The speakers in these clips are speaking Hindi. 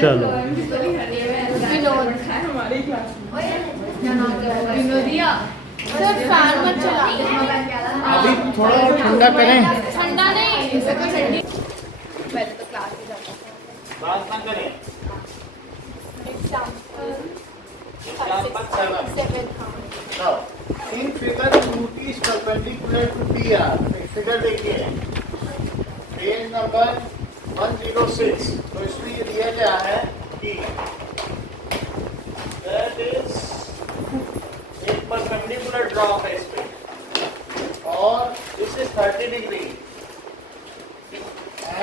चलो विनोदिया सर फैन मत चला अभी थोड़ा और ठंडा करें। ठंडा नहीं इसे तो ठंडी पहले तो क्लास में जाता था बात ना करें। Example Example 7. 7 हाँ Now, in figure QT is perpendicular to TR. Figure देखिए, पेज नंबर 106। तो इसमें ये दिया गया है कि that is एक परपेंडिकुलर ड्रॉप है इस पे और this is 30 degree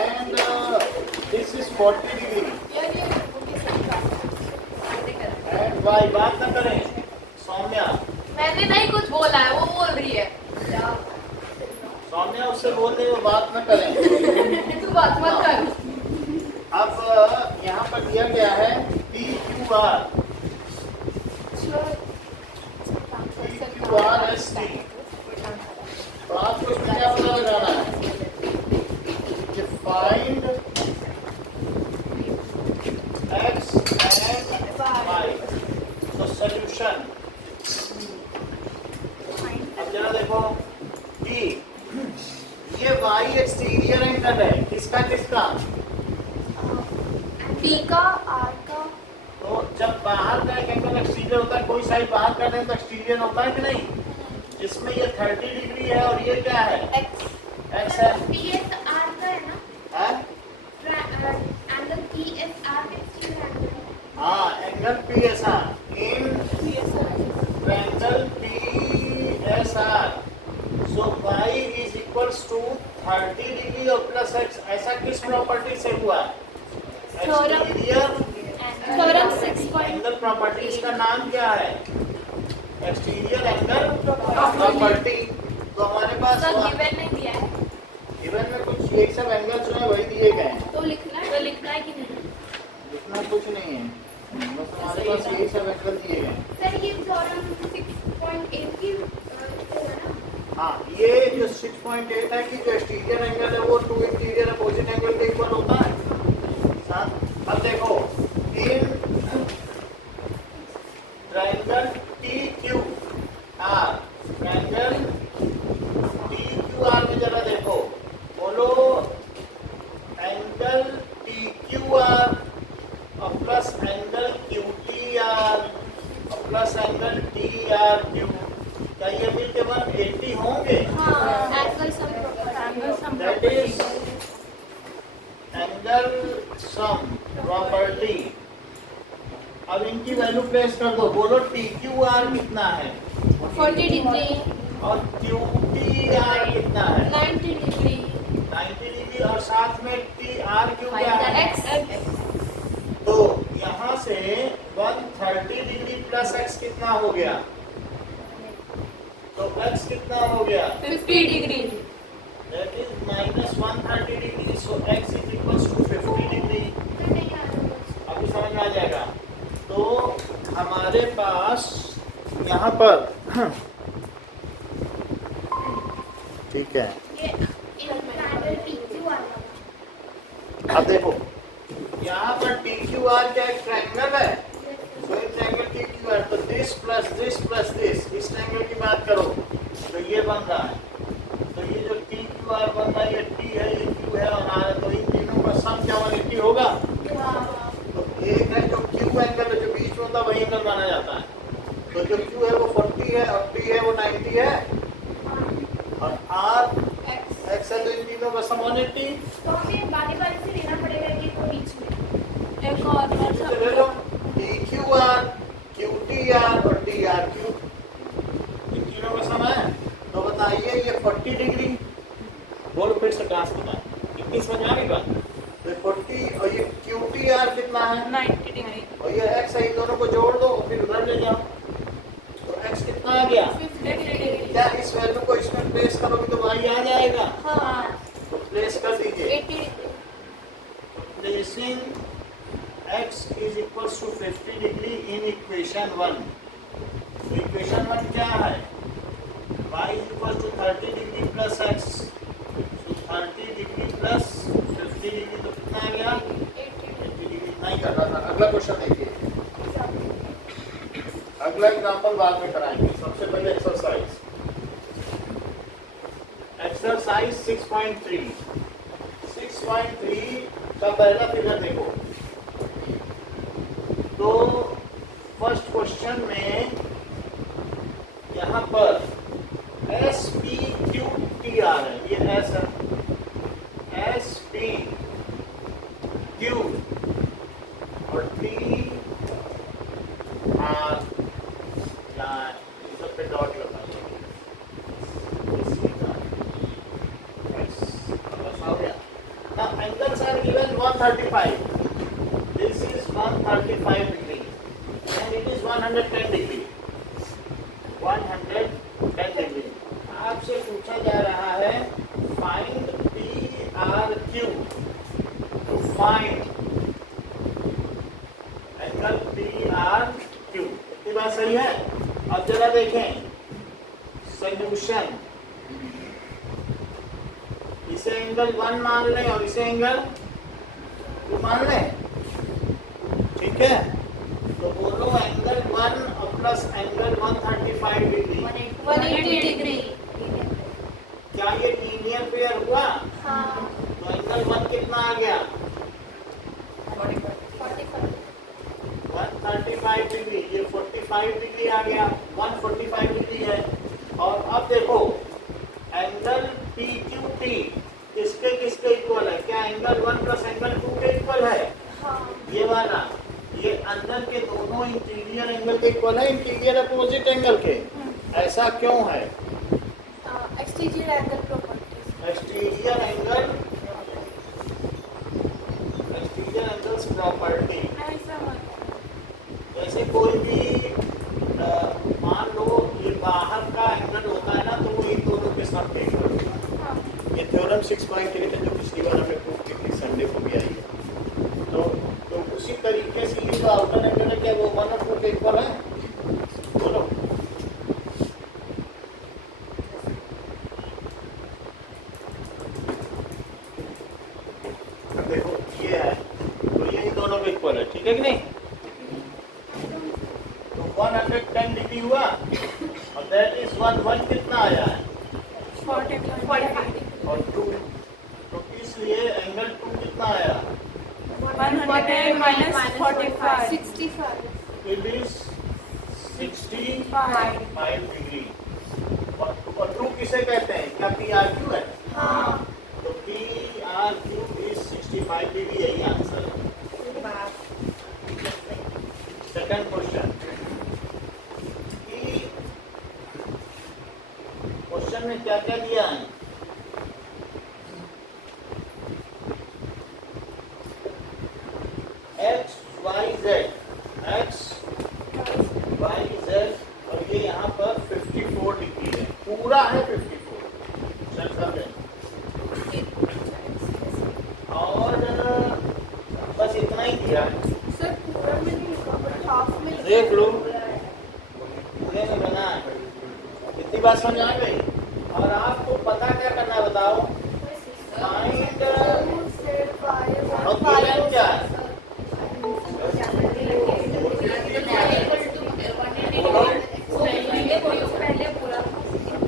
and this is 40 degree and y बात ना करें सौम्या। मैंने नहीं कुछ बोला है वो बोल रही है सौम्या उससे बोल रही वो बात न करें। तू बात मत कर अब यहाँ पर दिया गया है PQR ST। तो आपको इसमें क्या पता लगाना है कि फाइंड x and y। तो सॉल्यूशन अब जरा देखो कि ये y एक्सटीरियर एंगल है किसका किसका पी का आर का तो जब बाहर का एक एंगल एक्सटीरियर होता है कोई साइड बाहर कर दें तो एक्सटीरियर होता है कि नहीं। इसमें ये 30 डिग्री है और ये क्या है एक्स x है। पी एस आर का है ना हैं? Angle P S R extreme angle हाँ angle PSR in angle PSR so y is equals to 30 degree और प्लस x। ऐसा किस प्रॉपर्टी से हुआ एक्सटीरियर थ्योरम 6 एंगल प्रॉपर्टी। इसका नाम क्या है एक्सटीरियर एंगल प्रॉपर्टी। तो हमारे पास सर गिवन नहीं दिया है गिवन में कुछ यही सब एंगल जो है वही दिए गए हैं। तो लिखना है कि नहीं लिखना कुछ नहीं है बस हमारे पास यही सब एंगल दिए गए हैं। सर ये थ्योरम 6.8 की है ना हाँ ये जो 6.8 है कि जो एक्सटीरियर एंगल है वो 2 इंटीरियर अपोजिट एंगल के इक्वल होता है साथ। अब देखो in triangle TQR triangle TQR में जरा देखो बोलो एंगल TQR और प्लस एंगल QTR और प्लस एंगल TRQ क्या ये मिलके 180 होंगे। Angle sum That is angle sum property। अब इनकी वैल्यू प्लेस कर दो बोलो TQR कितना है 40 डिग्री और QTR कितना है 90 डिग्री 90 डिग्री और साथ में TRQ क्या है एक्स तो यहाँ से 130 डिग्री प्लस x कितना हो गया तो x कितना हो गया 50 degree that is minus 130 degree so x is equals to 50 degree। अभी समझ में आ जाएगा। तो हमारे पास यहाँ पर ठीक है ये एंगल PQR अब देखो यहाँ पर TQR क्या एक ट्रायंगल है तो एक ट्रायंगल TQR तो दिस प्लस दिस इस ट्रायंगल की बात करो तो ये बन रहा है। तो ये जो TQR बन रहा है ये T है ये Q है और R है तो इन तीनों का सम क्या 180 होगा। तो एक है जो Q एंगल है जो बीच में होता है वही एंगल माना जाता है। तो जो Q है वो 40 है और T है वो 90 है और R X है तो इन तीनों का सम 180। तो हमें बारी बारी से लेना पड़ेगा ये तो बीच में एक और तो ले लो TQR QTR और TRQ इन तीनों का सम है। तो बताइए ये 40 डिग्री बोलो फिर से क्लास बताएं कितनी समझ में आ गई बात। तो 40 और ये QTR कितना है 90 डिग्री और ये x है इन दोनों को जोड़ दो और फिर उधर ले जाओ तो x कितना आ गया। 50 डिग्री क्या इस वैल्यू को इसमें प्लेस करोगे तो y आ जाएगा। हाँ तो प्लेस कर दीजिए 80 degree placing x is equals to 50 degree in equation 1। Equation 1 क्या है y is equals to 30 degree plus x so 30 degree plus 50 degree तो कितना आ गया 80 डिग्री। नहीं कर रहा था। अगला क्वेश्चन देखिए, अगला एग्जांपल बाद में कराएंगे, सबसे पहले एक्सरसाइज 6.3 का पहला फिगर देखो। तो फर्स्ट क्वेश्चन में यहाँ पर S P Q T are है, ये एस है, एस पी क्यू और टी आर, सब पे डॉट लगाइए, now angles are given 135, this is 135 degree and it is 110 degree, 110 degree। आपसे पूछा जा रहा है find P R Q, to find angle P R Q. इतनी बात सही है। अब जरा देखें सॉल्यूशन, इसे एंगल 1 मान लें और इसे एंगल 2 मान लें, ठीक है। तो बोलो एंगल 1 और प्लस एंगल 135 डिग्री, 180 डिग्री। क्या ये लीनियर पेयर हुआ? हाँ। तो एंगल 1 कितना आ गया? 135 डिग्री, ये 45 डिग्री आ गया, 145 डिग्री है। और अब देखो एंगल पी क्यू टी किसके किसके इक्वल है? क्या एंगल 1 प्लस एंगल 2 के इक्वल है? हाँ। ये वाला, ये अंदर के दोनों इंटीरियर एंगल के इक्वल है, इंटीरियर अपोजिट एंगल के। ऐसा क्यों है? Exterior angle properties. Exterior angles property. जैसे कोई भी मान लो ये बाहर का एंगल होता है ना, तो वो इन दोनों के साथ एंगल होता है। ये थ्योरम 6.3 है जो पिछली बार हमने प्रूव की थी, संडे को भी आई है। तो उसी तरीके से ये जो आउटर एंगल है, क्या वो 1 और 2 के इक्वल है? बोलो। देखो ये है, तो ये इन दोनों के इक्वल है, ठीक है कि नहीं? तो 110 डिग्री हुआ और दैट इज 1 कितना आया है? 45 और 2, तो इसलिए एंगल 2 कितना आया? 110 minus 45 65। It is 65 degree. और 2 किसे कहते हैं? क्या पी आर क्यू है? हाँ। तो P R Q is 65 degree, यही आंसर है। सेकंड क्वेश्चन, क्वेश्चन में क्या क्या दिया है? एक्स वाई जेड और ये यहाँ पर 54 डिग्री है, पूरा है 54, चल कर दें। और बस इतना ही दिया है, सर पूरा में नहीं लिखा, बट हाफ में देख लो पूरे में बना है। इतनी बात समझ आ गई? और आपको पता क्या करना है बताओ? फाइंड और गिवन क्या है?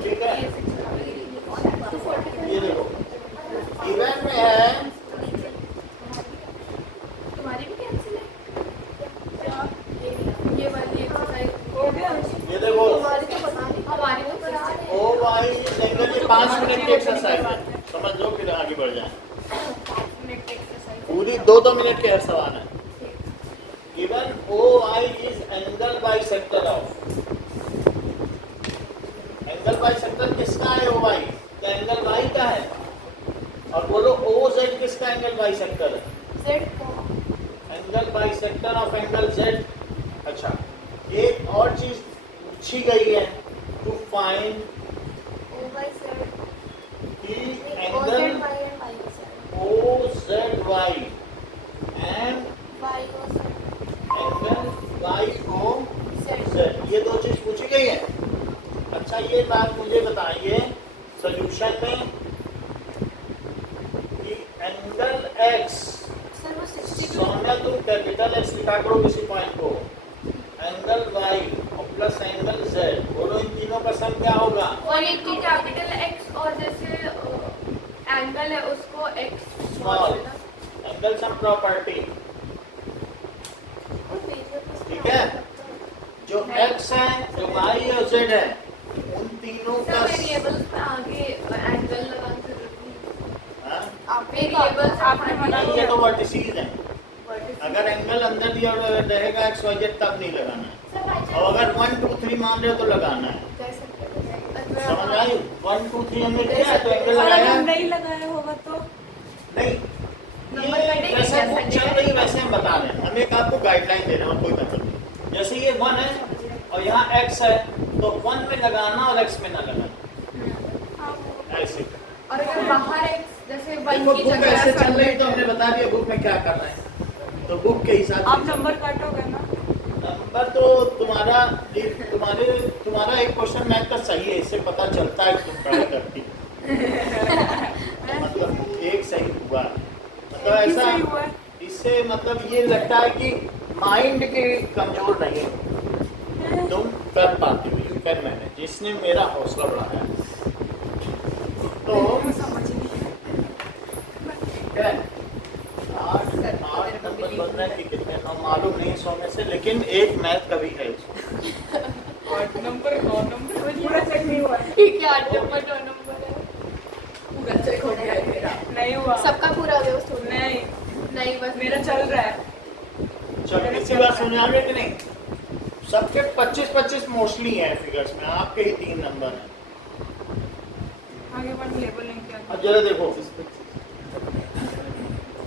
ठीक है, ये देखो गिवन में है, तुम्हारी भी कैंसिल है ये वाली एक्सरसाइज हो गया। ये देखो हमारी तो पता नहीं, हमारी तो करा रहे ओ वाई एंगल, ये 5 मिनट की एक्सरसाइज है, समझ लो फिर आगे बढ़ जाए। 5 मिनट की एक्सरसाइज पूरी 2-2 मिनट के हर सवाल है। Given O I is angle bisector of, angle bisector किसका है? ओ वाई, क्या एंगल वाई का है? और बोलो ओ जेड किसका एंगल बाइसेक्टर है? जेड का angle bisector of angle Z. अच्छा, एक और चीज पूछी गई है, to find O by Z की O Z angle Y and Y Z O Z Y and Y O Z angle Y O Z. Z, ये 2 चीज पूछी गई है। अच्छा, ये बात मुझे बताइए सॉल्यूशन में कि एंगल एक्स सर वो 62 सोने एंगल तुम कैपिटल एक्स लिखा करो किसी पॉइंट को, एंगल वाई और प्लस एंगल जेड, बोलो इन तीनों का सम क्या होगा? और एक तो कैपिटल एक्स और जैसे एंगल है उसको x small, angle sum property, ठीक है? जो x है, जो y है और z है, उन तीनों का वेरिएबल्स में आगे एंगल लगाने की जरूरत नहीं। हाँ? आप वेरिएबल्स आपने नहीं, ये तो वर्टिसीज हैं। अगर एंगल अंदर दिया रहेगा एक्स वाई जेड तब नहीं लगाना है, और अगर 1 2 3 मान रहे हो तो लगाना है। समझ आई? 1 2 3 हमने किया तो एंगल और अगर लगाया नहीं लगाया होगा तो नहीं, ये जैसे बुक चल रही वैसे हम बता रहे हैं, हम एक आपको गाइडलाइन दे रहे हैं और कोई मतलब नहीं। जैसे ये 1 है और यहाँ x है तो 1 में लगाना और x में ना लगाना, ऐसे। और अगर बाहर एक्स जैसे देखो 1 की बुक जगह ऐसे चल रही तो हमने बता दिया बुक में क्या करना है, तो बुक के हिसाब आप से नंबर काटोगे ना? नंबर तो तुम्हारा एक क्वेश्चन मैथ का सही है, इससे पता चलता है कि तुम पढ़ाई करती हो। मतलब एक सही हुआ, मतलब ऐसा सही हुआ है। इससे मतलब ये लगता है कि माइंड के कमजोर नहीं हो, तुम कर पाती हो, यू कैन मैनेज, जिसने मेरा हौसला बढ़ाया। तो समझ नहीं ठीक है, आठ नंबर बन रहे हैं कि कितने मालूम नहीं 100 में से, लेकिन एक मैथ का भी है इसमें। 8 नंबर 9 नंबर पूरा चेक नहीं हुआ है। ठीक है 8 नंबर 9 नंबर है पूरा चेक हो गया है मेरा। नहीं हुआ। सबका पूरा हो गया उस थोड़ा नहीं, नहीं बस मेरा चल रहा है। चलो इसी बात समझ आ रही कि नहीं? सबके 25-25 मोस्टली है फिगर्स में, आपके ही 3 नंबर हैं। आगे बढ़ लेवल नहीं किया। अब जरा देखो,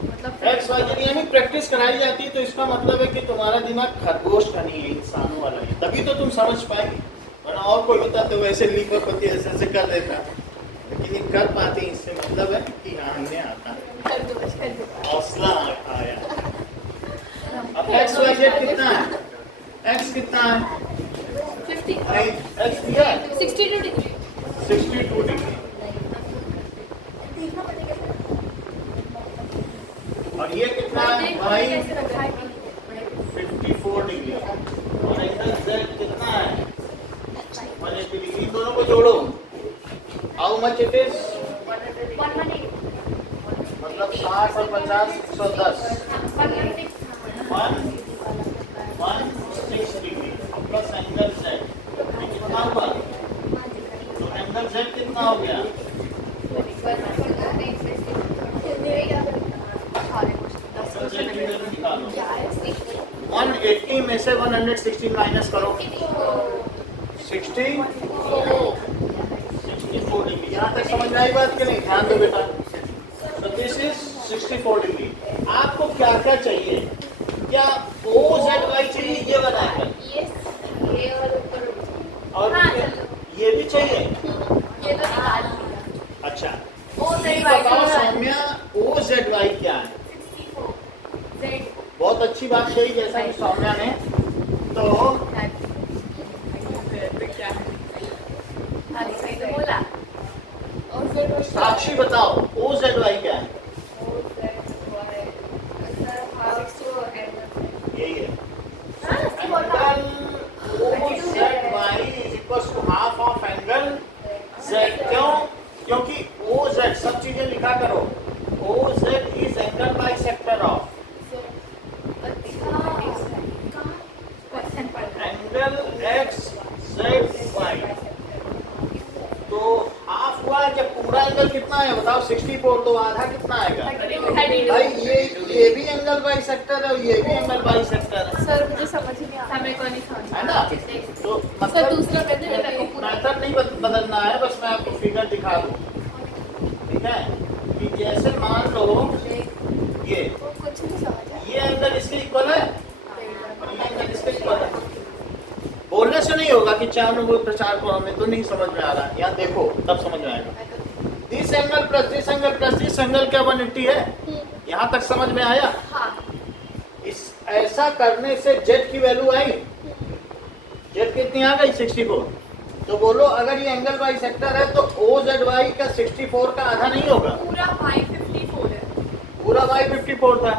मतलब एक्स वाई जेड यानी प्रैक्टिस कराई जाती है तो इसका मतलब है कि तुम्हारा दिमाग खरगोश का नहीं है, इंसानों वाला है, तभी तो तुम समझ पाएंगे। वरना और कोई होता तो वैसे लीप और पति ऐसे ऐसे कर देता, लेकिन ये कर पाते हैं, इससे मतलब है कि हाँ इन्हें आता है, कर दो हौसला आया। अब एक्स वाई जेड कितना है? एक्स कितना है? 50 नहीं, एक्स दिया है 62 डिग्री 62 डिग्री, और ये कितना है? वाई कैसे रखा है 54 डिग्री, और एंगल जेड कितना है? 180 डिग्री। इन दोनों को जोड़ो, हाउ मच इट इज? 118 मतलब 60 और 50 110, 116 116 डिग्री प्लस एंगल जेड, ये कितना हुआ? तो एंगल जेड कितना हो गया? एंगल जेड की वैल्यू निकालो, 180 में से 116 माइनस करो, 64 डिग्री। यहाँ तक समझ में आई बात कि नहीं? ध्यान दो बेटा, तो दिस इज 64 डिग्री। आपको क्या क्या चाहिए? क्या ओ जेड वाई चाहिए? ये बनाएगा, ये और ऊपर और हाँ, ये भी चाहिए। ये तो निकाल लिया अच्छा, ओ ये जेड बताओ Y Soumya, O Z Y क्या है? 64 जेड बहुत अच्छी बात कही जैसा कि सौम्या ने, तो क्या है? हाँ सही तो बोला और फिर साक्षी बताओ ओ जेड वाई क्या है? यही है, angle O Z Y is equal to half of angle Z. क्यों? क्योंकि ओ जेड, सब चीजें लिखा करो, O Z is angle bisector of angle X Z Y. तो हाफ हुआ, जब पूरा एंगल कितना है बताओ? 64, तो आधा कितना आएगा? भाई ये भी एंगल बाइसेक्टर है और ये भी एंगल बाइसेक्टर है, सर मुझे समझ ही नहीं आता मेरे को नहीं समझ है ना? तो सर मतलब दूसरा मेथड है मेरे को पूरा मेथड नहीं बदलना है, बस मैं आपको फिगर दिखा दूं, ठीक है? कि जैसे मान लो ये कुछ नहीं समझ ये एंगल इसके इक्वल है और ये एंगल इसके इक्वल है। बोलने से नहीं होगा कि 4 नंबर प्रचार को हमें तो नहीं समझ में आ रहा है, यहाँ देखो तब समझ में आएगा। This angle plus this angle plus this angle क्या 180 है? यहाँ तक समझ में आया? हाँ इस ऐसा करने से जेड की वैल्यू आई, जेड कितनी आ गई? 64। तो बोलो अगर ये एंगल बाइसेक्टर है तो ओ जेड वाई का 64 का आधा नहीं होगा, पूरा y 54 है पूरा वाई 54 था।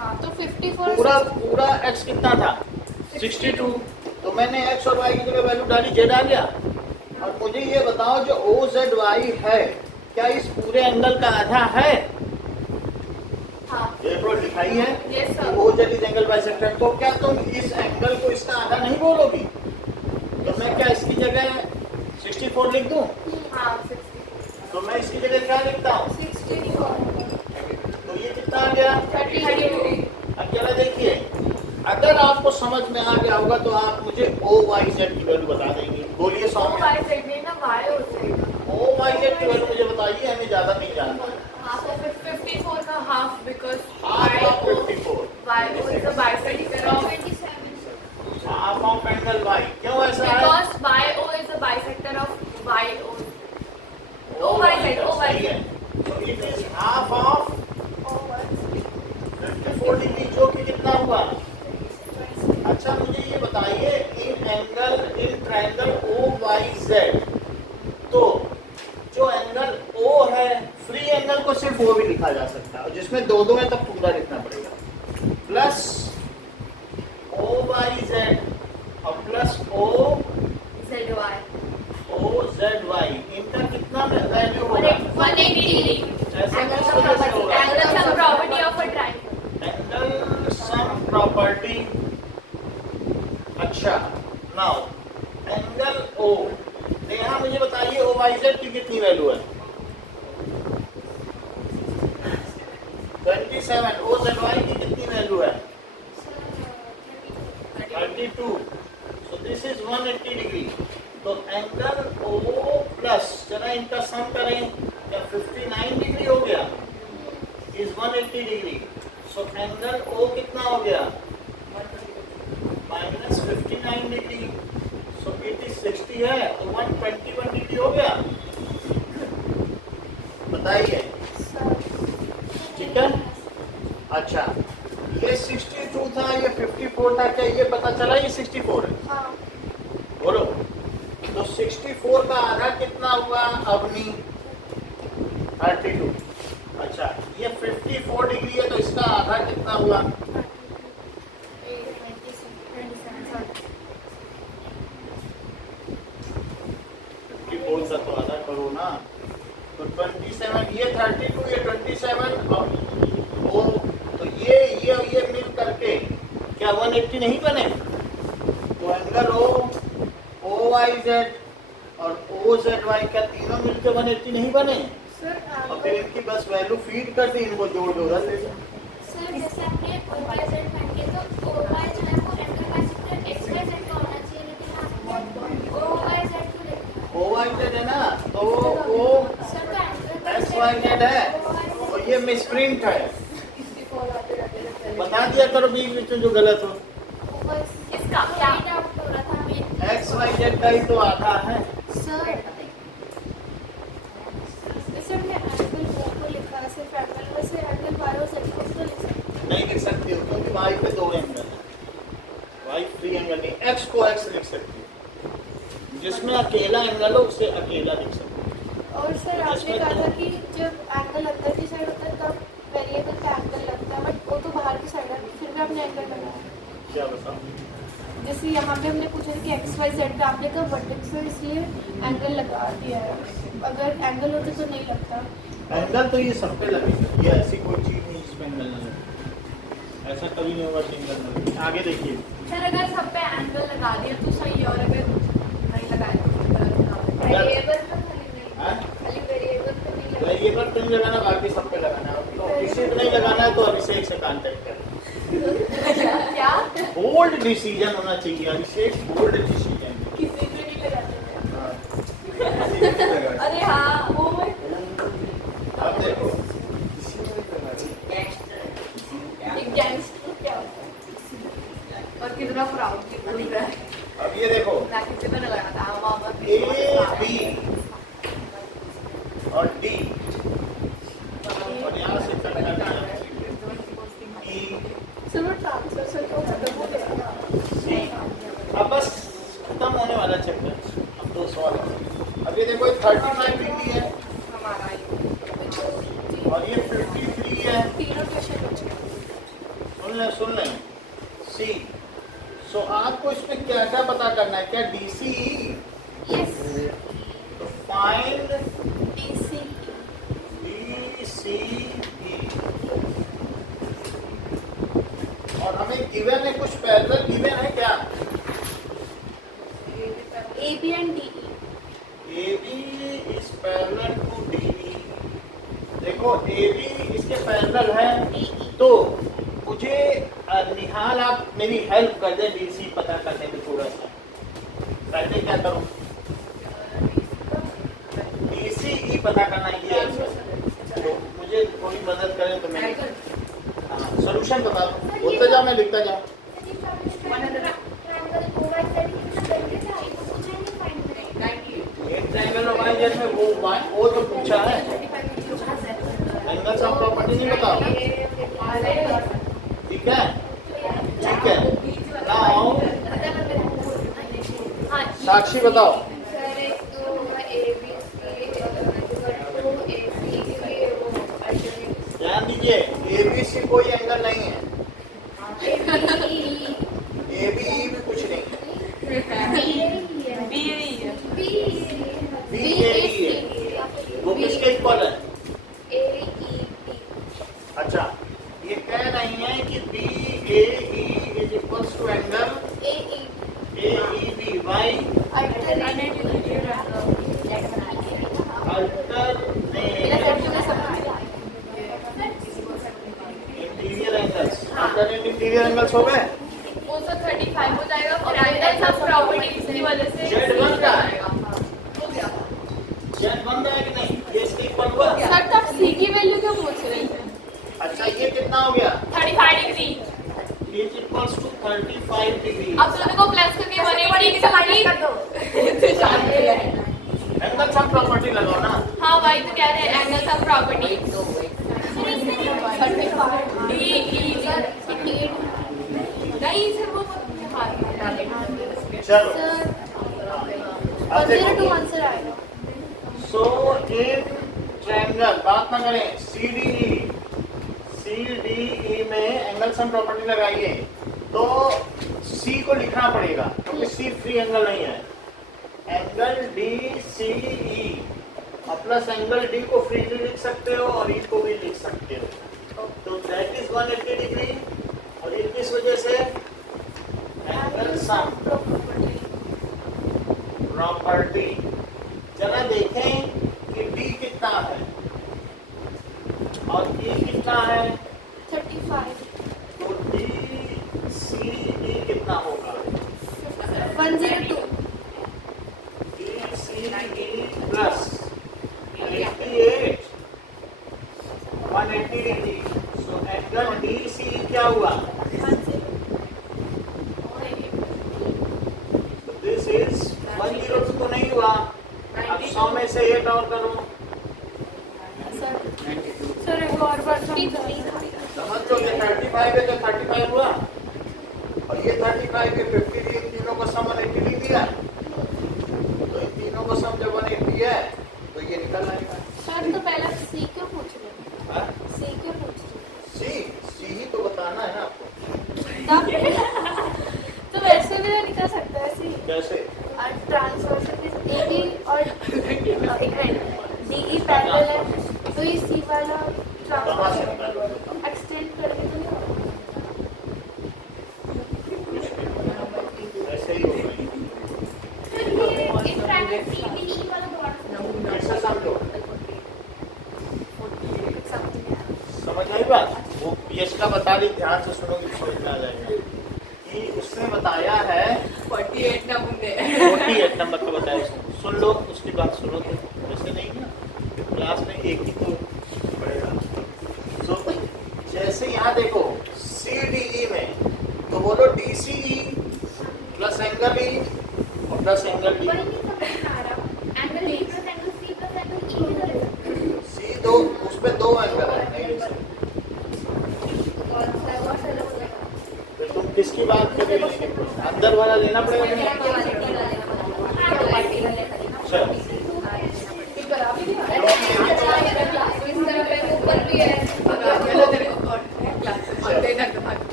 हाँ तो 54 पूरा पूरा x कितना था 62, तो मैंने x और y की जगह वैल्यू डाली, z आ गया। और मुझे ये बताओ जो OZY है क्या इस पूरे एंगल का आधा है? हाँ ये तो लिखाई है Yes, sir. OZ is angle bisector, तो क्या तुम इस एंगल को इसका आधा नहीं बोलोगी? तो मैं क्या इसकी जगह 64 लिख दूं? हाँ 64 तो मैं इसकी जगह क्या लिखता हूँ? 64 तो ये कितना आ गया? 32 अब जरा देखिए, अगर आपको समझ में आ गया होगा तो आप मुझे OYZ की वैल्यू बता देंगे। बोलिए तो सॉन्ग y सेट नहीं ना y हो जाएगा OYZ की वैल्यू मुझे बताइए, हमें ज्यादा नहीं जानना है। half of 54 का half because Half of 54, y is a bisector of half of angle Y, क्यों ऐसा है? because yo is a bisector of yo OYZ सही है। So it is half of 54 degree, जो कि कितना हुआ? अच्छा मुझे ये बताइए, इन ट्रायंगल OYZ, तो जो एंगल O है, फ्री एंगल को सिर्फ O भी लिखा जा सकता है, जिसमें दो दो है तब पूरा लिखना पड़ेगा, प्लस OYZ और प्लस OZY, इनका कितना वैल्यू होगा? 180 degree ऐसा angle किस sum वजह से होगा? property of a triangle angle sum property. अच्छा, नाउ एंगल O, यहाँ मुझे बताइए OYZ की कितनी वैल्यू है? 27, OZY की कितनी वैल्यू है? 32, so this is 180 डिग्री। तो एंगल O प्लस, चला इनका सम करें, क्या 59 डिग्री हो गया? Is 180 degree. So angle O कितना हो गया? Minus 59 degree. So it is 60 है, तो 121 डिग्री हो गया। बताइए, ठीक है? अच्छा, ये 62 था, ये 54 था, क्या ये पता चला ये 64 है? बोलो। तो 64 का आधा कितना हुआ अवनी? 32। अच्छा, ये 54 डिग्री है, तो इसका आधा कितना हुआ? 54 का तो आधा करो ना, तो 27, ये 32, ये 27 और O, तो ये मिल करके क्या 180 नहीं बने? तो एंगल OYZ और OZY क्या तीनों मिलकर 180 नहीं बने? और फिर इनकी बस वैल्यू फीड कर दी, इनको जोड़ दो, रख दे। सर जैसे आपने OYZ मान के, तो OY जो है वो एंगल बाइसेक्टर XYZ का होना चाहिए, लेकिन आपको OYZ को लिखा है। OYZ है ना, तो वो सर तो एंगल XYZ है और ये मिसप्रिंट है। बता दिया करो बीच में जो गलत हो। इसका क्या डाउट हो रहा था हमें। XYZ का ही तो आधा है। सर जैसे हमने एंगल O को लिखा है, सिर्फ एंगल में से एंगल YOZ को तो लिख सकते हैं। नहीं लिख सकती हो क्योंकि Y पे दो एंगल है, Y फ्री एंगल नहीं, X को X लिख सकती हो, जिसमें अकेला एंगल हो उसे अकेला लिख सकती हो। और सर आपने कहा था कि जब एंगल अंदर की साइड होता है तब वेरिएबल पे एंगल लगता है, बट वो तो बाहर की साइड है, फिर भी आपने एंगल लगाया। क्या बताओ? जैसे यहाँ पे हमने पूछा कि XYZ पे आपने कहा वर्टेक्स है इसलिए एंगल लगा दिया है, अगर एंगल होते तो नहीं लगता। एंगल तो ये सब पे लगेगा, ये ऐसी कोई चीज नहीं जिसमें एंगल ना लगे, ऐसा कभी नहीं होगा कि एंगल ना लगे। आगे देखिए, सर अगर सब पे एंगल लगा दिया तो सही है, और अगर नहीं लगाया तो फिर गलत लगा दिया। वेरिएबल पे खाली नहीं, हाँ? खाली वेरिएबल पे नहीं लगा। वेरिएबल पे नहीं लगाना, बाकी सब पे लगाना है। तो किसी पे नहीं लगाना है तो अभिषेक से कांटेक्ट कर। क्या बोल्ड डिसीजन होना चाहिए, अभिषेक बोल्ड डिसीजन। किसी पे नहीं लगाते हाँ। अरे हाँ वो अब देखो, एक गैंगस्टर क्या होता है और कितना प्राउड कितना दिख रहा है। अब ये देखो, ना किसी पे लगाया था वहाँ पर A, B और D, और यहाँ से कट करना है E, सर वो ट्रांसफर सर्कल खत्म हो गया। C। अब बस खत्म होने वाला चैप्टर, अब दो सवाल हैं। अब ये देखो, 35 डिग्री है हमारा और ये 53 है। तीनों क्वेश्चन बचे। सुन ले, सुन लें सी। सो आपको इसमें क्या क्या पता करना है? क्या DC? यस तो फाइंड DC DCE। और हमें गिवन है कुछ पैरेलल गिवन है क्या? AB and DE AB is parallel to DE। देखो AB इसके पैरेलल है, तो मुझे निहाल आप मेरी हेल्प कर दे DC पता करने में थोड़ा सा। पहले क्या करूं? DCE पता करना है ये, तो मुझे थोड़ी मदद करें तो मैं सॉल्यूशन बता दूं। बोलते जाओ, मैं लिखता जाऊं। एक ट्रायंगल और YZ में वो तो पूछा है, एंगल सम प्रॉपर्टी नहीं बताओ। ठीक है, ठीक है। नाउ साक्षी बताओ। ध्यान दीजिए, ABC कोई एंगल नहीं है, ABE भी कुछ नहीं है, BAE है। वो किसके इक्वल है? अच्छा, ये कह रही है कि BAE is equals to angle AEB by interior angles. Alternate interior angles हो गए। वो तो 35 हो जाएगा, फिर एंगल सब प्रॉपर्टीज की वजह से Z बन रहा है, हो गया। Z बन रहा है कि नहीं? ये इसके इक्वल हुआ। सर तब C की वैल्यू क्यों पूछ रही है? अच्छा, ये कितना हो गया? 35 degree. Is equals to 35 degree. अब दोनों को प्लस करके 180 से माइनस कर दो। एंगल सम प्रॉपर्टी लगाओ ना। हाँ भाई, तो कह रहे हैं एंगल सब प्रॉपर्टी नहीं सर, वो चलो, अब देखो। आंसर आएगा। सो इन ट्रायंगल, बात ना करें, CDE में एंगल सम प्रॉपर्टी लगाइए तो C को लिखना पड़ेगा क्योंकि C फ्री एंगल नहीं है। एंगल DCE और प्लस एंगल D को फ्रीली लिख सकते हो और E को भी लिख सकते हो। तो दैट इज 180 डिग्री, और ये किस वजह से? Angle sum property. जरा देखें कि D कितना है और E कितना है, 35 तो DCE कितना होगा? 102 DCE plus 88 180 degree. So angle DCE क्या हुआ? दिस इज 102 तो नहीं हुआ। अब 100 में से 8 और करो। सर एक और बार समझ लो, ये 35 है तो 35 हुआ, और ये 35 के 50 दिए, तीनों को सम 180 दिया, तो इन तीनों को सम जब 180 है तो ये निकल आएगा। सर तो पहले C क्यों पूछ रहे हैं? हाँ? C क्यों पूछ रहे हैं? C ही तो बताना है ना आपको। तो वैसे भी तो निकल सकता है C। कैसे? ट्रांसवर्सल इज AB और एक मिनट DE पैरेलल है, तो ये C वाला कहाँ से ट्रांसवर्सल निकालोगे? एक्सटेंड करके तो नहीं होगा। ऐसे ही होगा। एक ट्रायंगल CBE वाला डॉट ऐसा समझो, समझ आई बात? वो यश का बता रही, ध्यान से सुनोगे तो समझ में आ जाएगा कि उसने बताया है 48 ना मुंडे 48 नंबर का बताया उसने। सुन लो, उसकी बात सुनो, तो वैसे नहीं ना, क्लास में एक ही तो पढ़ेगा। तो जैसे यहाँ देखो CDE में, तो बोलो DCE प्लस एंगल E और प्लस एंगल D। वही नहीं समझ में आ रहा। Angle D plus angle C plus angle E किधर है? C दो, उस पे दो एंगल है, नहीं लिख सकते। तो तुम किसकी बात कर रही हो? अंदर वाला लेना पड़ेगा कि नहीं? चलो, ऊपर भी है। क्लास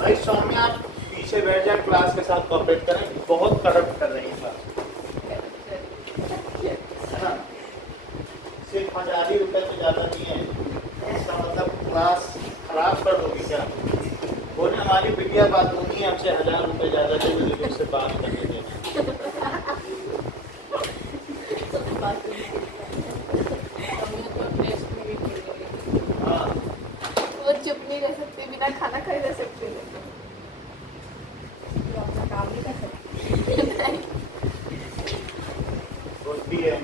भाई सौम्य आप पीछे बैठ जाए, क्लास के साथ कोऑपरेट करें, बहुत करप्ट कर रही है क्लास, है ना? सिर्फ 1000 ही रुपए से ज़्यादा नहीं है, इसका मतलब क्लास खराब कर दोगी क्या? बोले हमारी बिटिया बात होनी है, हमसे 1000 रुपए ज़्यादा दे दो, उससे बात करने देना। हाँ, वो चुप नहीं रह सकते, बिना खाना खाए रह सकते हैं। वो अपना काम नहीं कर सकते। होती है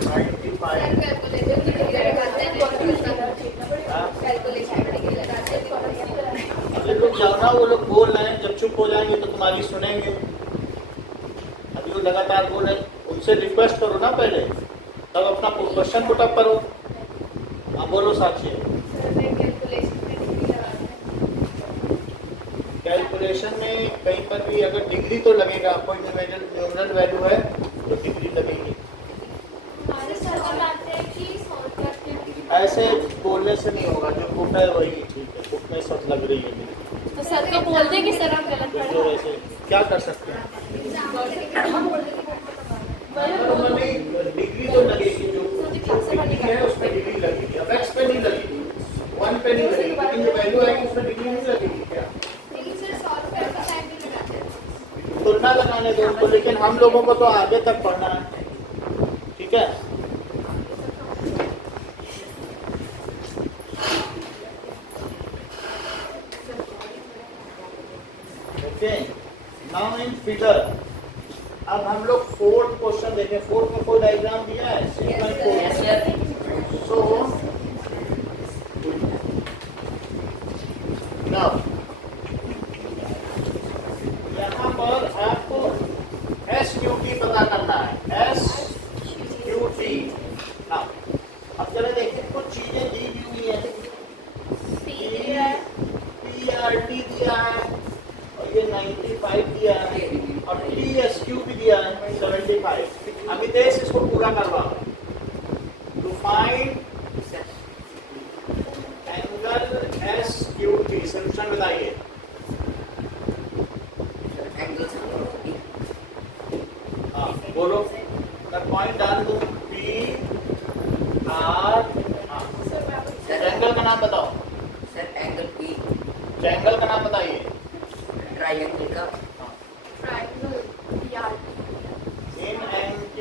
95। अरे लोग जाओ ना, वो लोग बोल रहे हैं, जब चुप हो जाएंगे तो तुम्हारी सुनेंगे। अभी वो लगातार बोल रहे हैं, उनसे रिक्वेस्ट करो ना पहले, तब अपना क्वेश्चन पुट अप करो। हाँ बोलो साक्षी। कैलकुलेशन में कहीं पर भी अगर डिग्री तो लगेगा, कोई न्यूमरल वैल्यू है तो डिग्री लगेगी। हमारे सर बताते हैं कि सॉल्व करते हैं। ऐसे बोलने से नहीं होगा, जो बुक है वही ठीक है, बुक में सब लग रही है। तो सर को बोल दे कि सर आप गलत तो जो ऐसे क्या कर सकते हैं, डिग्री तो लगेगी, जो डिग्री है उसमें डिग्री लगेगी। अब एक्स पे नहीं लगेगी, 1 पे नहीं लगेगी, लेकिन जो वैल्यू आएगी उसमें डिग्री नहीं लगेगी क्या? लेकिन सर सॉल्व करते टाइम भी लगाते हैं। तुलना लगाने दो उनको, लेकिन हम लोगों को तो आगे तक पढ़ना है, ठीक है? Okay, now in figure. अब हम लोग 4th क्वेश्चन देखें। 4th में कोई डायग्राम दिया है? सो नाउ यहाँ पर आपको SQT पता करना है। SQT। नाउ अब चले देखिए, कुछ चीजें दी हुई है। PRT दिया है और ये 95 दिया है और TSQ भी दिया है 75। अभी देश इसको पूरा करवा। To find angle SQT, solution बताइए। हाँ बोलो, मैं पॉइंट डाल दूँ PR। ट्रायंगल का नाम बताओ। सर एंगल पी ट्रायंगल का नाम बताइए। ट्रायंगल का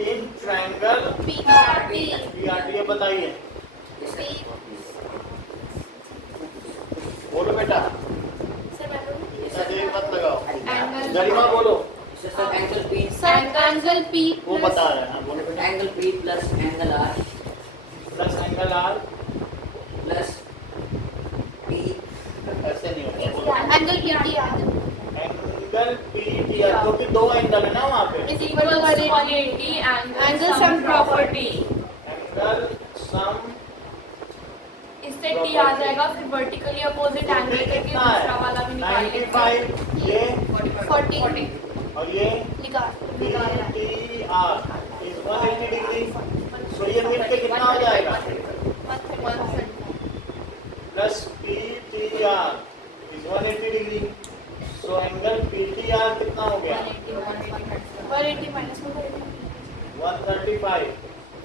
इन ट्रायंगल PRT बताइए। बोलो बेटा, इतना देर मत लगाओ। गरिमा बोलो। Sir angle P angle P वो बता रहे हैं। हाँ बोलो बेटा। Angle P plus angle R plus angle R plus P ऐसे नहीं होता। एंगल पी एंगल PTR, क्योंकि 2 एंगल है ना वहाँ पे। Is equal to 180 angle sum property. Angle sum इससे टी आ जाएगा, फिर वर्टिकली अपोजिट एंगल करके कितना है? दूसरा वाला भी निकाल लेंगे। 95 ये 40 और ये निकाल PTR इज 180 डिग्री। सो ये मिल के कितना हो जाएगा? Plus PTR is 180 degree. So angle PTR कितना हो गया? 180 माइनस 135,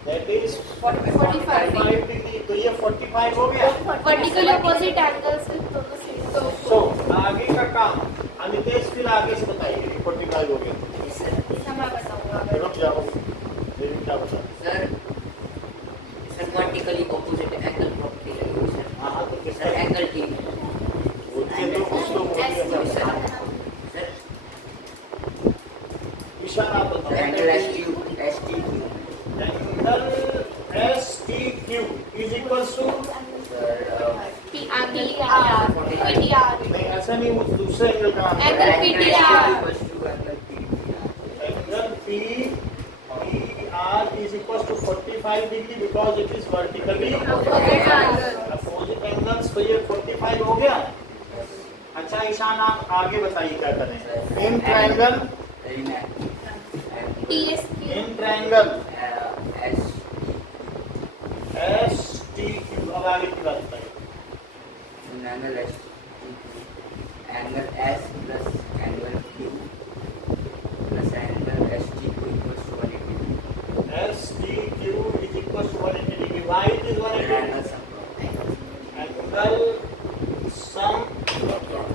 दैट इज 45 डिग्री। तो ये 45 हो गया। वर्टिकली अपोजिट एंगल से दोनों सेम। सो आगे का काम अमितेश फिर आगे से बताइए। 45 हो गया। मैं बताऊंगा। रुक जाओ, लेकिन क्या बता? Sir sir vertically opposite angle property लगेगी सर। हाँ हाँ, तो सर किसका एंगल टी बोलिए तो कुछ तो बोलिए। सर इशारा बताओ। Angle S T angle STQ is equals to, PTR नहीं ऐसा नहीं, वो दूसरे एंगल का नाम है। Angle PTR angle PTR is equals to 45 degree because it is vertically opposite angles। तो ये 45 हो गया। अच्छा ईशान, आप आगे बताइए क्या करें। In triangle TSQ in triangle STQ। अब आगे की बात बताइए। angle S angle S plus angle Q plus angle STQ equals to 180. STQ is equal to 180 degree. Why it is 180? Angle sum Angle sum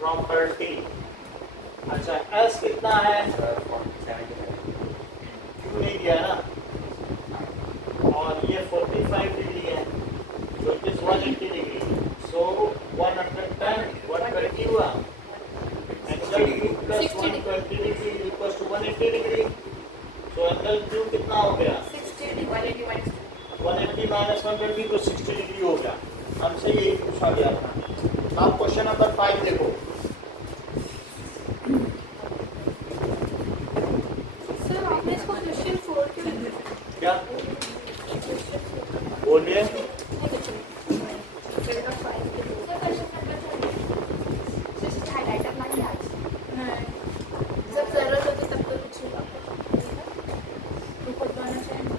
property. अच्छा S कितना है? 75. Q नहीं दिया ना, और ये 45 डिग्री है, so it is 180 degree. So 110, 120 हुआ. Angle Q plus 120 degree is equals to 180 degree. So angle Q कितना हो गया? 180 minus 120 तो 60 डिग्री हो गया. हमसे यही पूछा गया था. अब क्वेश्चन नंबर 5 देखो. सर आपने इसको क्वेश्चन 4 क्यों लिखा? क्या बोलिए? Sir question number 3 just highlight अपना याद जब जरूरत होती तब तो कुछ रुको दोनों चाहिए.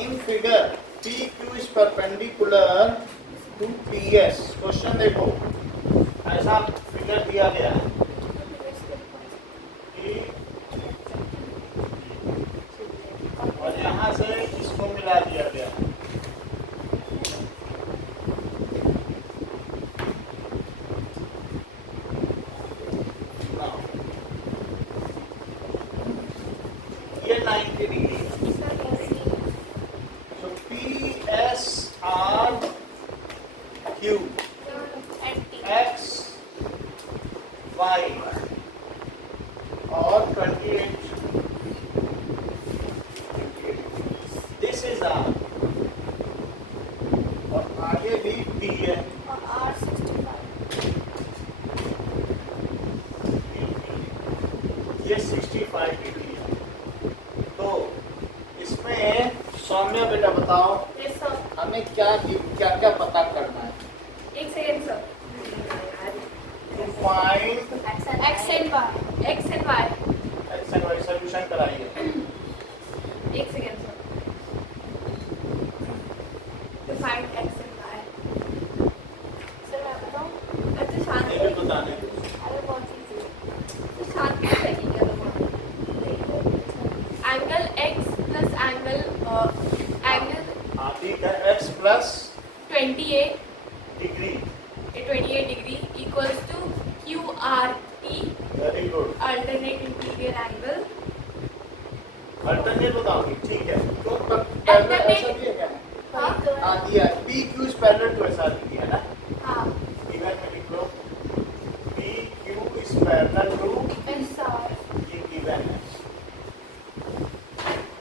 In figure PQ is perpendicular to PS. Question देखो, ऐसा फिगर दिया गया है कि और यहाँ से इसको मिला दिया गया है. Now, ये 90 डिग्री है. So PSR Q X Y और 28. This is R और आगे भी P है. ये 65 डिग्री है. तो इसमें सौम्या बेटा बताओ हमें क्या क्या पता करना है? एक second sir. To find X and Y. X and Y. X and Y solution कराइए. एक second sir. To find X and Y. Sir मैं बताऊं? अच्छा शांत ये भी बताने दो. अरे बहुत easy है. शांत रहिएगा दोनों. एंगल X प्लस एंगल ठीक है. X plus 28 degree. Degree equals to QRT very good. Alternate interior angle. Alternate बताओगी. ठीक है. तो Alternate- ऐसा भी है क्या? हाँ हाँ दिया है. PQ is parallel to SR दिया है ना. हाँ. फिगर में लिख लो. PQ is parallel to ये गिवन है.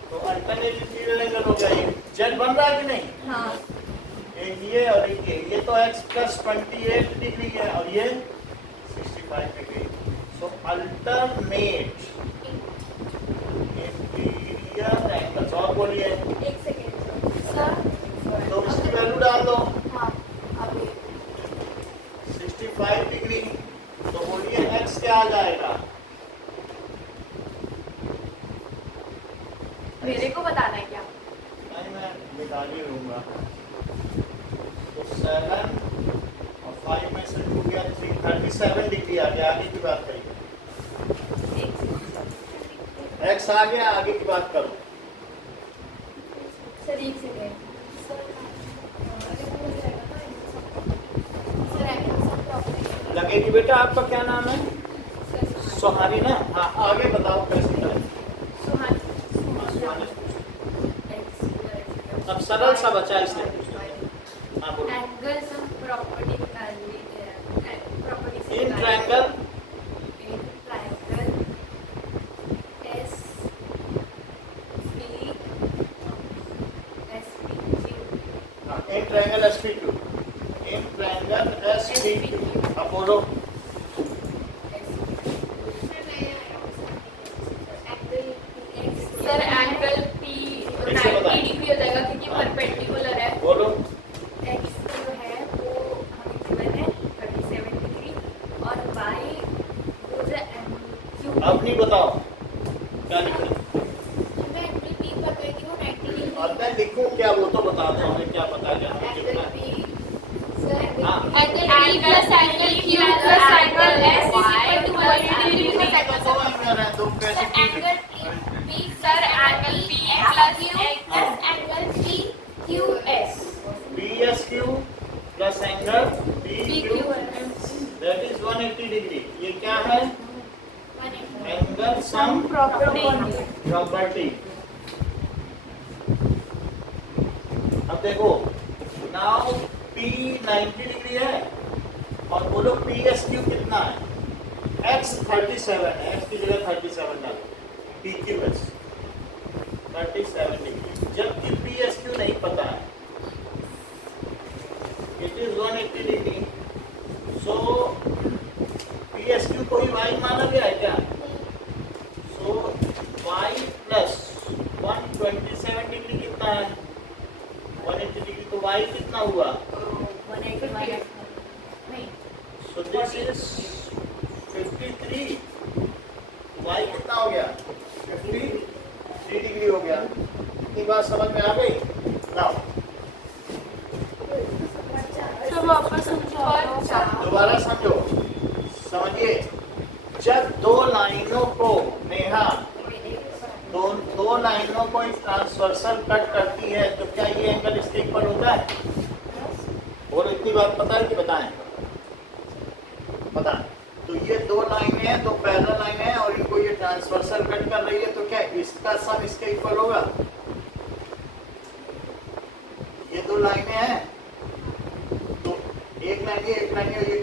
तो अल्टरनेट इंटीरियर एंगल हो गया. ये जेड बन रहा है कि नहीं? हाँ. एक ये और एक ये तो x plus 28 डिग्री है और ये 65 डिग्री. सो अल्टरनेट इंटीरियर एंगल्स. और बोलिए. एक सेकेंड सर तो इसकी वैल्यू डाल दो. हाँ अभी 65 डिग्री. तो बोलिए x क्या आ जाएगा? मेरे को बताना है क्या? नहीं मैं निकाल ही लूंगा. तो 7 और 5 में से 2 गया 3. 37 डिग्री आ गया. आगे की बात करिए. एक सेकेंड. x आ गया. आगे की बात करो. सर एक सेकेंड. लगेगी बेटा. आपका क्या नाम है? सोहानी ना. हाँ आगे बताओ कैसे करें. सुहान. अब सरल सा बचा इसने. हाँ बोलो. एंगल सम प्रॉपर्टी निकालनी है. प्रॉपर्टी से in triangle in triangle S P in triangle SP2. In triangle SP2. अब बोलो. सर एंगल पी 90 डिग्री हो जाएगा क्योंकि परपेंडिकुलर है. बोलो. एक्स जो है वो हमें गिवन है 37 डिग्री और वाई वो जो क्यू. अब नहीं बताओ क्या लिख रहे. मैं एंगल P लिखूं क्या वो तो बता दो, हमें क्या पता है हमें कितना है। हाँ, angle P plus angle Q plus angle S is equal to 180 degree plus तो एंगल दो एंगल है, दो कैसे angle P sir angle P plus angle PQS PSQ plus angle PQS, that is 180 degree. ये क्या है? Angle sum property. अब देखो, नाउ P 90 डिग्री है और बोलो PSQ कितना है? X 37 है, X की जगह 37 डालो, PQS 37 डिग्री, जबकि PSQ नहीं पता है, it is 180 degree. So PSQ को ही y माना गया है क्या? सो y प्लस 127 डिग्री कितना है? 180 डिग्री, तो y कितना हुआ? So this is 53. Y कितना हो गया? 53 डिग्री हो गया। इतनी बात समझ में आ गई? नाउ दोबारा समझो, समझिए। जब दो लाइनों को नेहा दो लाइनों को एक ट्रांसवर्सल कट करती है तो क्या ये एंगल इसके इक्वल होता है? और इतनी बात पता है कि बताएं? पता है। तो ये दो लाइनें हैं, दो पैरेलल लाइनें हैं और इनको ये ट्रांसवर्सल कट कर रही है, तो क्या इसका सम इसके इक्वल होगा? ये दो लाइनें हैं, तो एक लाइन ये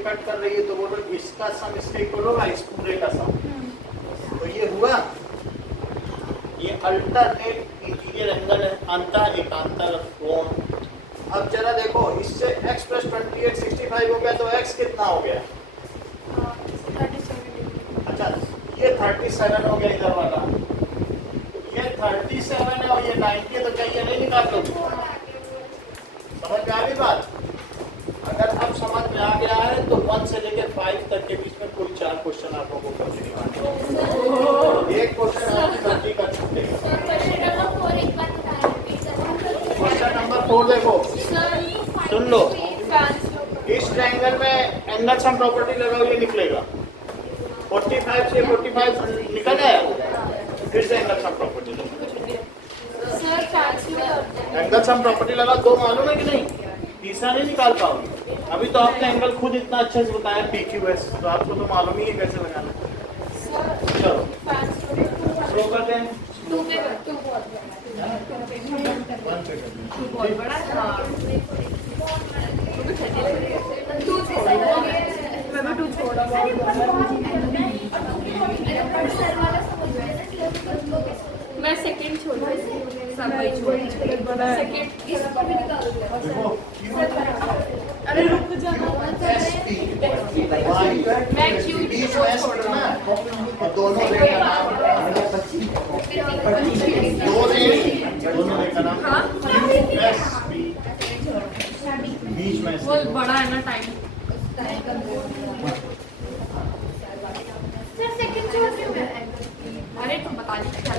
कट कर रही है, तो बोलो इसका सम इसके इक्वल होगा, इस पूरे का सम। तो ये हुआ, ये अल्टरनेट इंटीरियर एंगल है, एकांतर कोण। अब जरा देखो, इससे x प्लस 28 65 हो गया, तो x कितना हो गया? अच्छा, ये 37 हो गया इधर वाला, ये 37 है और ये 90 है, तो क्या ये नहीं निकाल लो? समझ में आ गई बात? अगर अब समझ में आ गया है तो 1 से लेकर 5 तक के बीच में कुल 4 क्वेश्चन आप लोगों को करने वाले हैं। एक क्वेश्चन आपकी गलती कर सकते हैं। क्वेश्चन नंबर 4 देखो, सुन लो। इस ट्रायंगल में एंगल सम प्रॉपर्टी लगाओ, ये निकलेगा 45 से 45 निकल आया, फिर से एंगल सम प्रॉपर्टी लगाओ। एंगल सम प्रॉपर्टी लगा, दो मालूम है कि नहीं? तीसरा नहीं निकाल पाओगे। अभी तो आपने एंगल खुद इतना अच्छे से बताया PQS, तो आपको तो मालूम ही है कैसे लगाना। चलो शुरू करते हैं। मैं सेकंड छोड़ सब भाई छोड़ सेकंड इसको भी निकाल दो। अरे रुक जाना, मैं क्यों बीच में छोड़ना है, दोनों लेकर दोनों लेकर नाम QSP बीच में वो बड़ा है ना टाइम। सर सेकंड छोड़ रही हूं मैं। अरे तुम बता दी क्या?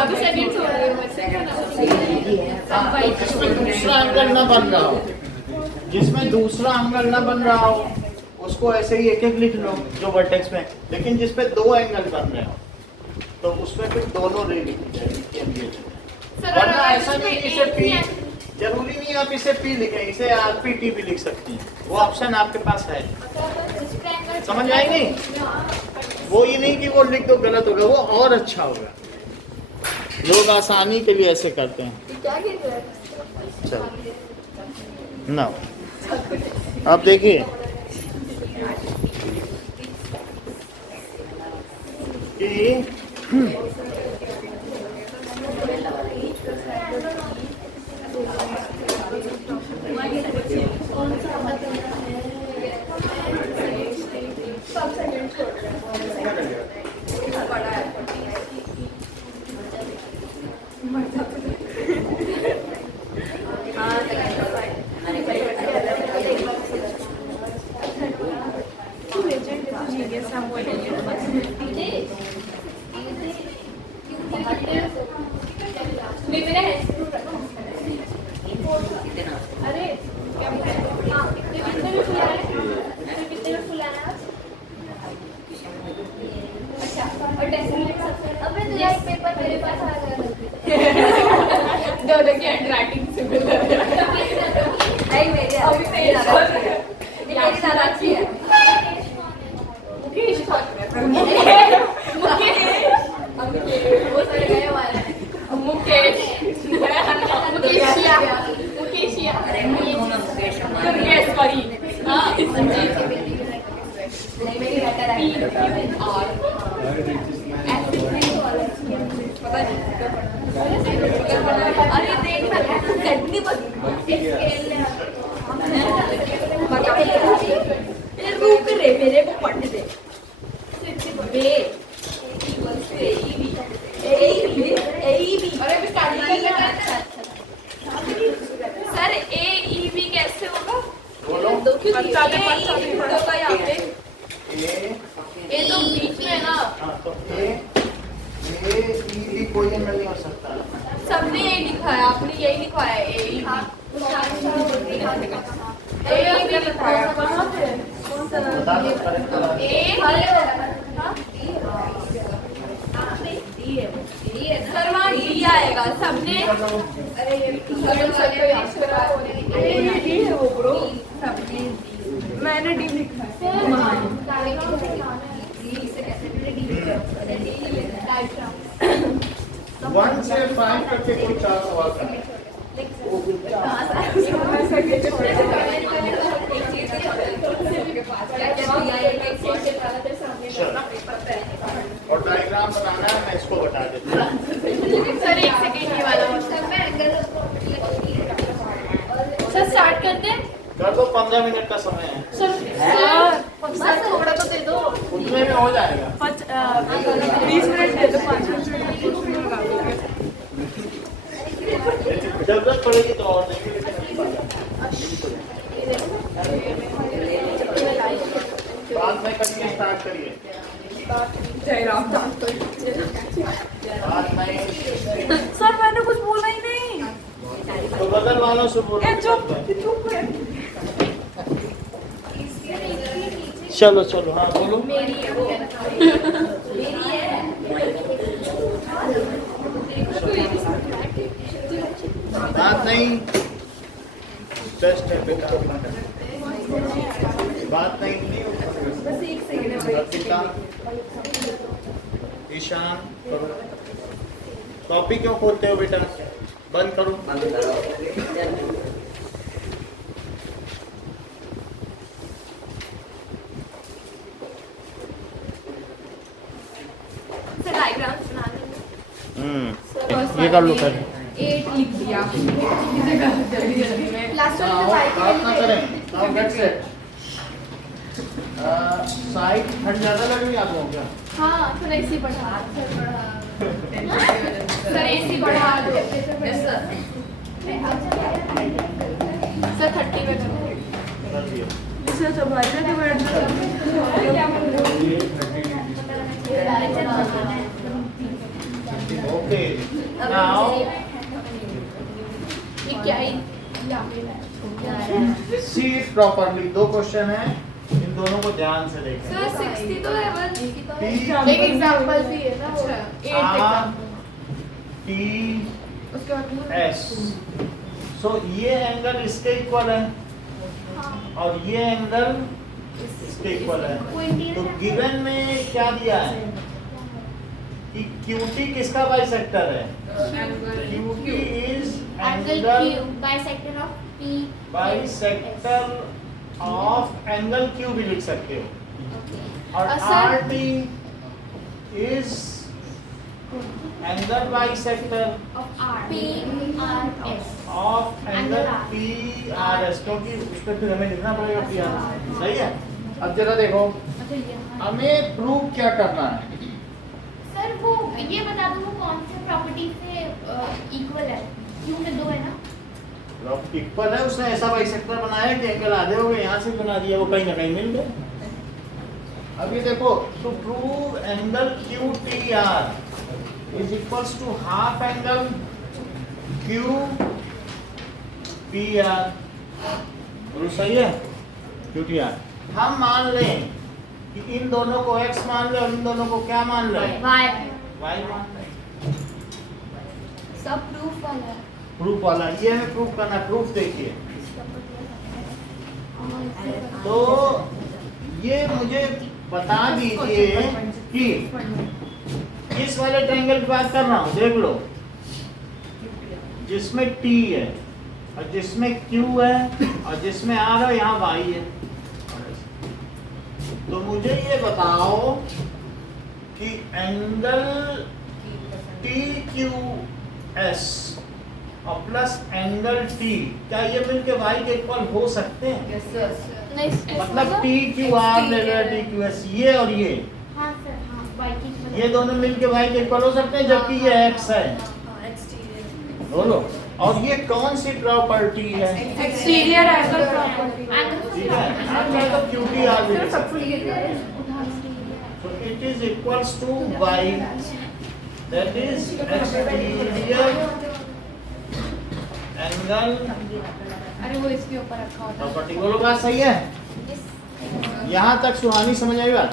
अभी सेकंड छोड़ रही हूँ मैं, सेकंड सब भाई जिसमें दूसरा एंगल ना बन रहा हो, जिसमें दूसरा एंगल ना बन रहा हो उसको ऐसे ही एक एक लिख लो जो वर्टेक्स में, लेकिन जिसपे दो एंगल बन रहे हो तो उसमें फिर दोनों रे लिखी जाएगी। वरना ऐसा नहीं इसे P, जरूरी नहीं आप इसे P लिखें, इसे RPT भी लिख सकती हैं, वो ऑप्शन आपके पास है। समझ आएगी? वो ये नहीं कि वो लिख दो गलत होगा, वो और अच्छा होगा। लोग आसानी के लिए ऐसे करते हैं। चलो ना, अब देखिए कि नहीं मेरा हेड स्क्रू रखो। अरे क्या बोल रहे हो? हाँ कितने में फुलाना है? कितने में फुलाना है? अच्छा और डेसिमल सबसे अबे तो यार पेपर मेरे पास आ गया। दोनों की हैंडराइटिंग सिमिलर है। नहीं मेरे अभी मेरी ज्यादा अच्छी है। मुकेश वो सारे गए वाले मुकेश मुकेशिया अरे मुकेश सॉरी हाँ संजीत नहीं मेरी बेटर है और पता नहीं अरे देख ना सेट नहीं बन रुक रे मेरे को पढ़ने दे बे सर ए ई बी कैसे होगा? बोलो। अच्छा होगा यहाँ पे ए तो बीच में है ना। हाँ तो ए ई भी कोई नहीं हो सकता। सबने यही लिखा है आपने यही लिखवाया है ए ई बी लिखाया कहाँ पे? बता दो करेक्ट करा। ए सर वहाँ डी आएगा सबने अरे ये डी है वो ब्रो सबने मैंने डी लिखा है 1 से 5 करके कोई 4 सवाल करना है। और डायग्राम बनाना है मैं इसको बता देता हूँ। सर 1 सेकंड ये वाला सर स्टार्ट करते हैं कर दो 15 मिनट का समय है। सर सर थोड़ा तो दे दो उतने में हो जाएगा। 20 मिनट दे दो 5 मिनट जरूरत पड़ेगी तो और नहीं लेकिन बाद में करके स्टार्ट करिए। जयराम बाद में सर मैंने कुछ बोला ही नहीं तो बगल वालों से बोलो। चुप चलो चलो हाँ बोलो। बात नहीं टेस्ट है बेटा बात नहीं ईशान करो। कॉपी क्यों खोलते हो बेटा? बंद करो। सर डायग्राम्स बना देंगे ये कर लो पहले। 8 लिख दिया जल्दी में लास्ट वाले में बात ना करें। Now get set. साइड हट ज्यादा लग रही है आप लोगों को क्या? हाँ थोड़ा इसी बढ़ा सर इसी बढ़ा दो सर 30 में करो कर दिया। इसे संभालने के बैठ ओके नाउ ये क्या है सी इट प्रॉपर्ली। 2 क्वेश्चन है इन दोनों को ध्यान से देखें। सर 60 तो है बस P एक एग्जांपल भी है ना वो 8 R T उसके बाद S। सो ये एंगल इसके इक्वल है और ये एंगल इसके इक्वल है। तो गिवन में क्या दिया है कि QT किसका बाइसेक्टर है? QT is angle angle Q bisector of P bisector of angle Q भी लिख सकते हो। और sir RT is angle bisector of R P R S of angle Angle R. PRS क्योंकि उस पर फिर हमें लिखना पड़ेगा PRS। सही है। अब जरा देखो अच्छा ये हमें प्रूव क्या करना है। सर वो ये बता दो वो कौन से प्रॉपर्टी से इक्वल है? Q में 2 है ना? इक्वल है। उसने ऐसा बाइसेक्टर बनाया कि एंगल आधे हो गए, यहाँ से बना दिया, वो कहीं ना कहीं मिल गए। अब ये देखो to prove angle QTR is equals to half angle Q P R, बोलो सही है? Q T R. हम मान लें कि इन दोनों को x मान लें और इन दोनों को क्या मान लें? y मान लें। सब प्रूफ वाला है। प्रूफ वाला ये हमें प्रूफ करना। प्रूफ देखिए, तो ये मुझे बता दीजिए कि इस वाले ट्रायंगल की बात कर रहा हूं, देख लो, जिसमें T है और जिसमें Q है और जिसमें R है, यहाँ Y है। तो मुझे ये बताओ कि एंगल TQS और प्लस एंगल T, क्या ये मिलके Y के इक्वल हो सकते हैं? नहीं, मतलब TQR ले लो, TQS, ये और ये हाँ सर, हाँ y की ये दोनों मिलके Y के इक्वल हो सकते हैं, जबकि ये X है। बोलो, और ये कौन सी प्रॉपर्टी है? Exterior angle property. ठीक है, आपका तो QTR भी ले सकते हैं। So it is equals to Y, that is exterior angle अरे वो इसके ऊपर रखा होता है। प्रॉपर्टी। बोलो, बात सही है? यहाँ तक सुहानी समझ आई बात?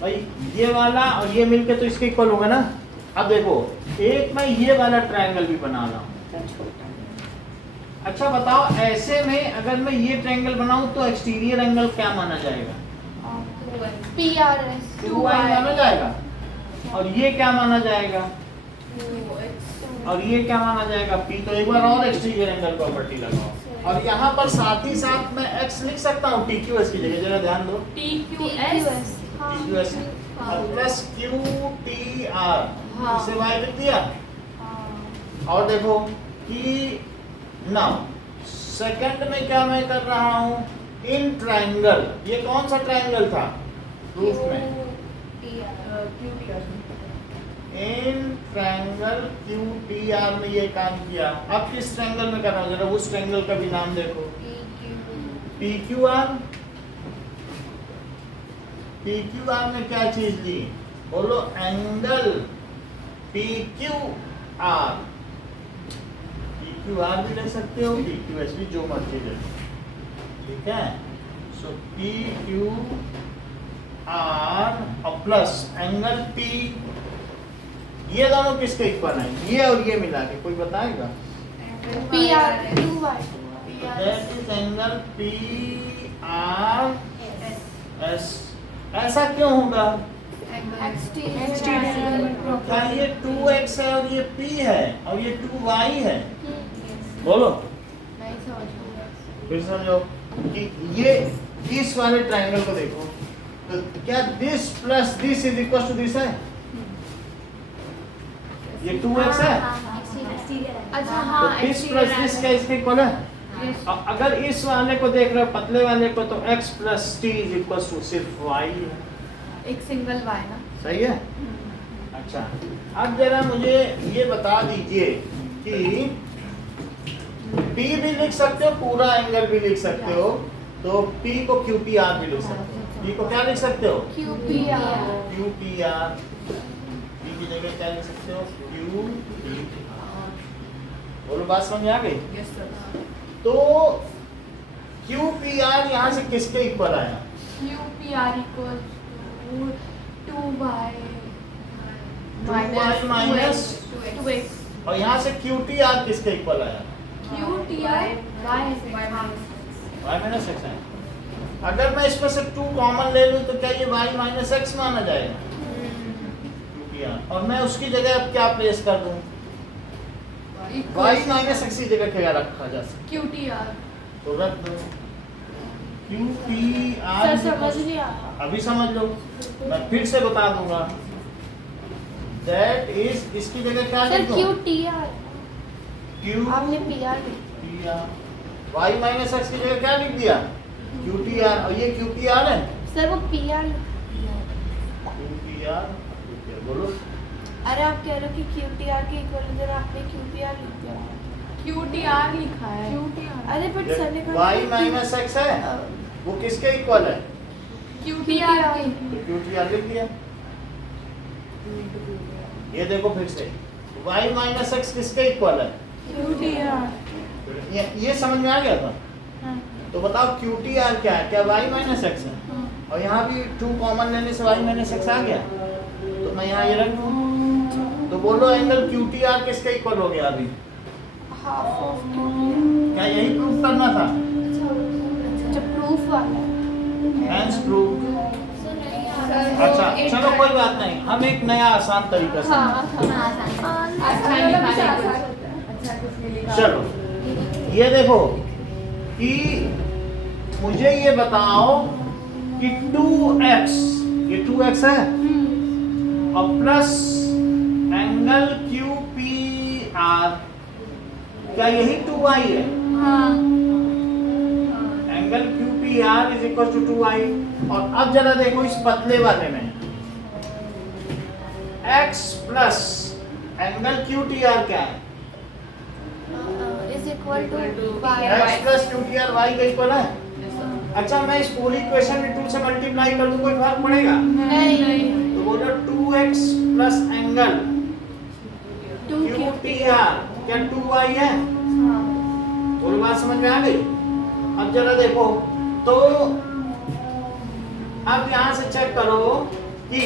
भाई ये वाला और ये मिलके तो इसके इक्वल होगा ना। अब देखो, एक मैं ये वाला ट्रायंगल भी बना रहा हूँ। अच्छा बताओ, ऐसे में अगर मैं ये ट्रायंगल बनाऊं तो एक्सटीरियर एंगल क्या माना जाएगा? PRS 2y माना जाएगा। और ये क्या माना जाएगा? और ये क्या माना जाएगा? P। तो एक बार और एक्सटीरियर एंगल प्रॉपर्टी लगाओ, और यहाँ पर साथ ही साथ मैं x लिख सकता हूँ TQS की जगह, जरा ध्यान दो, TQS TQS और प्लस QTR, इसे y लिख दिया। और देखो कि नाउ सेकंड में क्या मैं कर रहा हूँ, इन ट्रायंगल, ये कौन सा ट्रायंगल था प्रूफ में? इन ट्रायंगल QTR में ये काम किया। अब किस ट्रायंगल में कर रहा हूँ, जरा उस ट्रायंगल का भी नाम देखो, PQR। PQR में क्या चीज ली? बोलो, एंगल PQR। PQR भी ले सकते हो, PQS भी, जो मर्जी ले लो, ठीक है। सो PQR और प्लस एंगल P, ये दोनों किसके इक्वल हैं? ये और ये मिला के कोई बताएगा? PR 2y that is angle PRS। ऐसा क्यों होगा? क्या ये 2x है और ये P है और ये 2y है? बोलो, नहीं समझ। फिर समझो कि ये इस वाले ट्रायंगल को देखो, तो क्या this plus this is equal to this है? ये 2x है, अच्छा तो हाँ, दिस प्लस दिस क्या इसके इक्वल है? अब अगर इस वाले को देख रहे हो, पतले वाले को, तो x plus t is equal to सिर्फ y है। एक सिंगल y ना। सही है? अच्छा, अब जरा मुझे ये बता दीजिए कि P भी लिख सकते हो, पूरा एंगल भी लिख सकते हो, तो P को QPR भी लिख सकते हो। P को क्या लिख सकते हो? QPR QPR। P की जगह क्या लिख सकते हो? QPR। बोलो, बात समझ आ गई? तो QPR यहाँ से किसके इक्वल आया? QPR equals to 2y 2y minus 2x और यहाँ से QTR किसके इक्वल आया? QTR y y minus x है। अगर मैं इसमें से 2 कॉमन ले लूँ तो क्या ये y माइनस एक्स माना जाएगा? QTR। और मैं उसकी जगह अब क्या प्लेस कर दूँ? y माइनस एक्स की जगह क्या रखा जा सकता? QTR। तो रख दो QPR। सर समझ नहीं आया। अभी समझ लो, मैं फिर से बता दूंगा। दैट इज, इसकी जगह क्या सर लिख दूं? QTR Q आपने PR लिख PR। y माइनस एक्स की जगह क्या लिख दिया? QTR। और ये QPR है? सर वो PR QPR। बोलो, अरे आप कह रहे हो कि QTR के इक्वल इधर आपने QPR लिख दिया। QTR लिखा है। अरे बट सर ने कहा y माइनस एक्स है, वो किसके इक्वल है? QTR के। तो QTR लिख दिया। ये देखो फिर से, y माइनस एक्स किसके इक्वल है? QTR ये समझ में आ गया था? हाँ तो बताओ QTR क्या है? क्या y माइनस एक्स है? और यहाँ भी 2 कॉमन लेने से y माइनस एक्स आ गया, तो मैं यहाँ ये रख दूँ। तो बोलो एंगल QTR किसके इक्वल हो गया अभी? हाफ ऑफ QTR क्या यही प्रूफ करना था? जो प्रूफ वाला है हैंस प्रूफ। अच्छा चलो कोई बात नहीं, हम एक नया आसान तरीका से चलो ये देखो कि मुझे ये बताओ कि 2x, ये 2x है और प्लस एंगल QPR, क्या यही 2y है? Angle QPR is equal to 2y। और अब जरा देखो इस पतले वाले में x प्लस एंगल QTR क्या है? Is equal to x plus QTR y का इक्वल है। अच्छा मैं इस पूरी इक्वेशन में 2 से मल्टीप्लाई कर दूं, कोई फर्क पड़ेगा? नहीं तो बोलो 2x प्लस एंगल QTR क्या 2y है? पूरी बात समझ में आ गई? अब जरा देखो तो अब यहां से चेक करो कि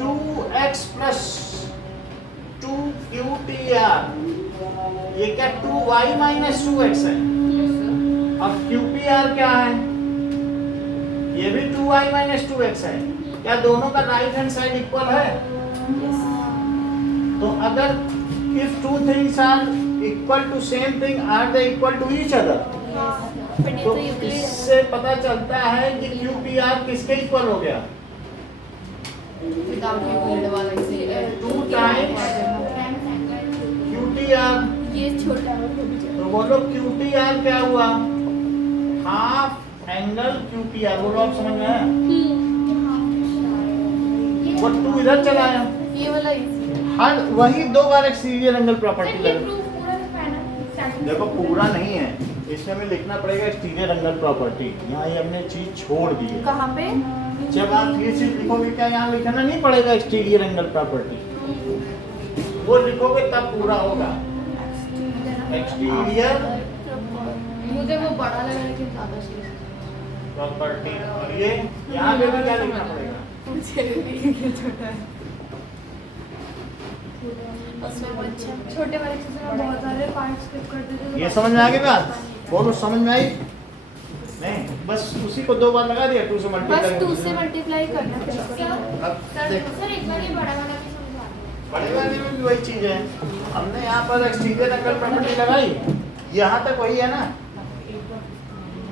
2x प्लस 2QTR ये क्या 2y माइनस 2x है? अब QPR क्या है? ये भी 2y माइनस 2x है। क्या दोनों का राइट हैंड साइड इक्वल है? तो अगर if two things are equal to same thing, are they equal to each other? तो इससे पता चलता है कि QPR किसके इक्वल हो गया? 2 टाइम्स QTR। ये छोटा तो बोलो QTR क्या हुआ? Half angle QPR। बोलो आप समझ में आया? वो 2 इधर चला आया। ये वाला इजी हर वही 2 बार एक्सटीरियर एंगल प्रॉपर्टी लगे। देखो पूरा नहीं है, इसमें हमें लिखना पड़ेगा एक्सटीरियर एंगल प्रॉपर्टी। यहाँ ये हमने चीज छोड़ दी है। कहाँ पे? जब आप ये चीज लिखोगे क्या यहाँ लिखना नहीं पड़ेगा एक्सटीरियर एंगल प्रॉपर्टी? वो लिखोगे तब पूरा होगा एक्सटीरियर मुझे वो बड़ा लगा लेकिन ज्यादा सीरियस प्रॉपर्टी। और ये यहाँ पे भी क्या लिखना पड़ेगा? छोटे वाले से बहुत सारे पार्ट स्किप कर देते ये समझ में आ गई बात? बोलो समझ में आई? नहीं बस उसी को 2 बार लगा दिया, 2 से बस मल्टीप्लाई। 2 से मल्टीप्लाई करना फिर अब देखो सर एक बार ये बड़ा वाला भी समझा बड़े वाले में भी वही चीज है। हमने यहाँ पर एक्सटीरियर एंगल प्रॉपर्टी लगाई, यहाँ तक वही है ना।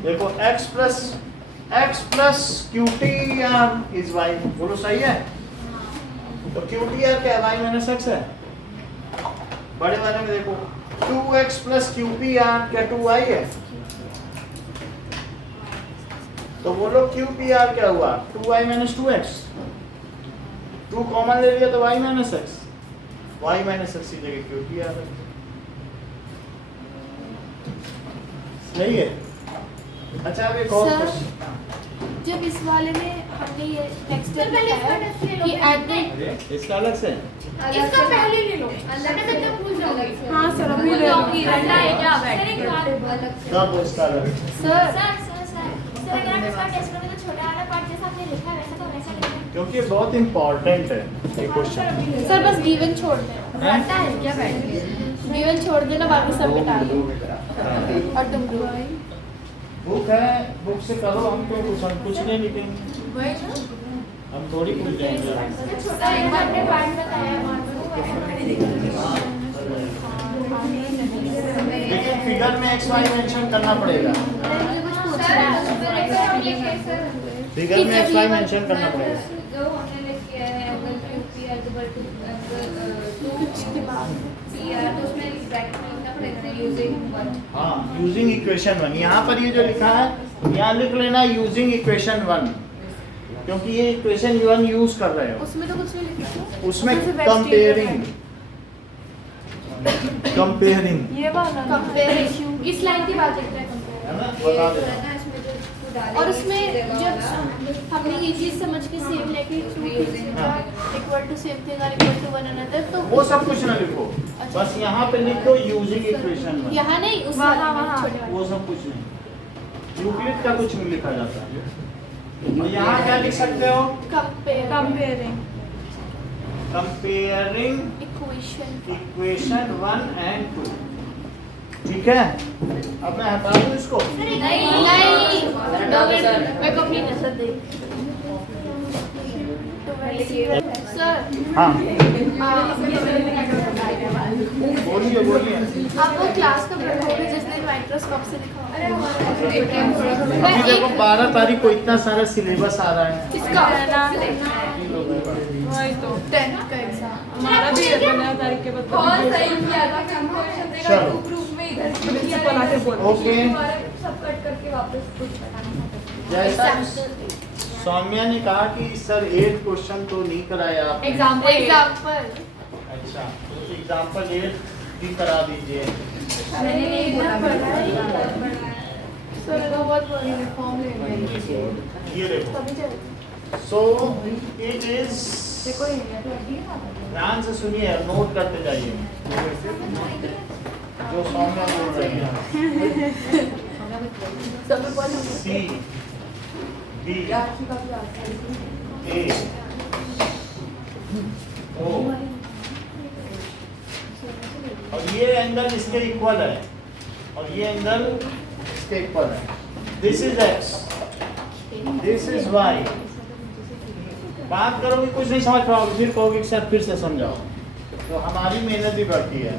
देखो x plus QTR is y। बोलो सही है? तो QTR क्या है? y माइनस x है। बड़े वाले में देखो 2x प्लस QPR क्या 2y है? तो बोलो QPR क्या हुआ? 2y minus 2x। 2 कॉमन ले लिया तो y minus x। y minus x की जगह QPR है। सही है? अच्छा अब एक और सर, क्वेश्चन। जब इस वाले में हमने ये नेक्स्ट सर, पहले इसका test ले लो। कि एट द इसका अलग से इसका पहले ले लो मैंने तब तक भूल जाओगे हाँ सर अभी ले जाऊंगी। ठंडा है क्या सर एक बात कब इसका अलग? सर सर अगर आप इसका टेस्ट करोगे तो छोटा वाला पार्ट जैसा आपने लिखा है वैसा तो वैसा लिखना है। क्योंकि ये बहुत इंपॉर्टेंट है ये क्वेश्चन। सर बस गिवन छोड़ देना, ठंडा है क्या बैठ गिवन छोड़ देना, बाकी सब मिटा दो और तुम दो। बुक है, बुक से करो। हम तो कुछ नहीं लिखेंगे, हम थोड़ी कुछ जाएंगे। छोटा एक बार ने पार्ट बताया लेकिन फिगर में x y मेंशन करना पड़ेगा। फिगर में x y मेंशन करना पड़ेगा। जो हमने लिखा है एंगल QPR इक्वल टू कुछ के बाद PR तो उसमें ब्रैकेट में लिखना पड़ेगा ना यूजिंग 1। हाँ यूजिंग इक्वेशन 1। यहाँ पर ये जो लिखा है यहाँ लिख लेना यूजिंग इक्वेशन 1, क्योंकि ये इक्वेशन 1 यूज कर रहे हो। उसमें तो कुछ नहीं लिखा था। उसमें सिर्फ कंपेयरिंग ये वाला कंपेयरिंग किस लाइन की बात करते हैं है ना, बता देना। और उसमें जब हमने ये चीज समझ के सेम लेके इक्वल टू सेम थिंग और इक्वल टू वन अनदर तो वो सब कुछ ना लिखो, अच्छा बस यहाँ पे लिखो यूजिंग इक्वेशन वन। यहाँ नहीं, उस वहाँ, वाले में, वहाँ। छोटे वाले। वो सब कुछ नहीं, यूक्लिड का कुछ नहीं लिखा जाता है। तो यहाँ क्या लिख सकते हो? Comparing comparing equation equation 1 and 2। ठीक है, अब मैं हटा दूँ इसको। नहीं मैं को अपनी नजर दे सर। हाँ आप बोलिए बोलिए। वो क्लास का पढ़ोगे जिस दिन माइक्रोस्कोप से लिखा होगा। अभी देखो 12 तारीख को इतना सारा सिलेबस आ रहा है। किसका? वही तो 10th का एग्जाम। हमारा भी है 15 तारीख के बाद बहुत सही किया था कंपोजिशन देगा चलो। ग्रुप में इधर प्रिंसिपल आके बोल ओके, सब कट करके वापस कुछ बताना जैसा सौम्या ने कहा कि सर 8 क्वेश्चन तो नहीं कराया आपने। एग्जाम्पल अच्छा, तो एग्जाम्पल 8 भी करा दीजिए। मैंने नहीं बोला सर वो बहुत बड़ी फॉर्म ले ये देखो, तभी चलेगा। सो इट इज, ध्यान से सुनिए, नोट करते जाइए जो सौम्या बोल रही है। सब में बहुत सी बी ए ओ, और ये एंगल इसके इक्वल है और ये एंगल इसके इक्वल है। This is X, this is Y. बात करोगे कुछ नहीं समझ पाओगे, फिर कहोगे कि सर फिर से समझाओ, तो हमारी मेहनत भी बढ़ती है।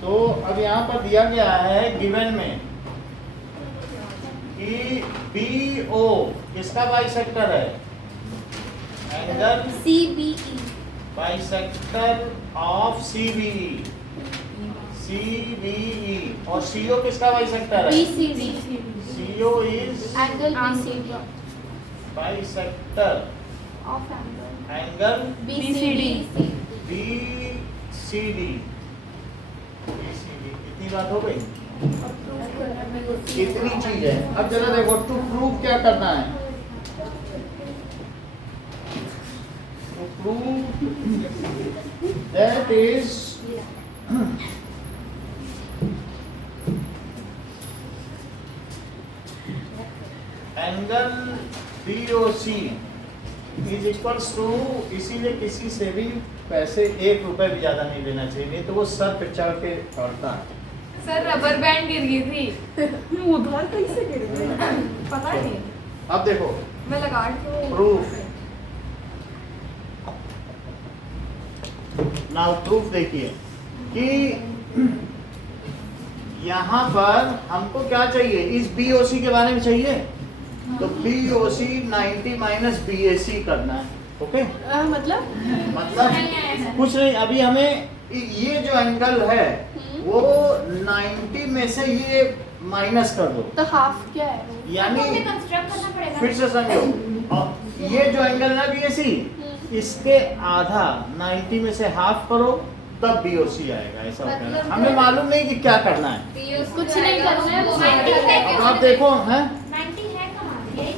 तो अब यहाँ पर दिया गया है गिवन में कि बी ओ किसका बाइसेक्टर है? Angle CBE bisector of CBE, CBE, और CO किसका बाइसेक्टर है? BCD CO is angle BCD bisector of angle angle BCD BCD। इतनी बात हो गई, कितनी चीज है। अब जरा देखो, टू प्रूव क्या करना है? To prove that is angle BOC is equals to, इसीलिए किसी से भी पैसे 1 रुपए भी ज्यादा नहीं लेना चाहिए, नहीं तो वो सर पे चढ़ के चढ़ता है। सर रबर बैंड गिर गई थी उधर कैसे गिर गए? पता नहीं अब देखो मैं लगा के प्रूफ, नाउ प्रूफ देखिए कि यहाँ पर हमको क्या चाहिए, इस BOC के बारे में चाहिए, तो BOC 90 माइनस BAC करना है। ओके, मतलब कुछ नहीं, अभी हमें ये जो एंगल है वो 90 में से ये माइनस कर दो, तो हाफ क्या है? यानी कंस्ट्रक्ट करना पड़ेगा। फिर से समझो, और ये जो एंगल है BAC, इसके आधा 90 में से हाफ करो तब BOC आएगा। ऐसा होता है, हमें मालूम नहीं कि क्या करना है। कुछ नहीं करना है। अब आप देखो, हैं 90 है कहाँ?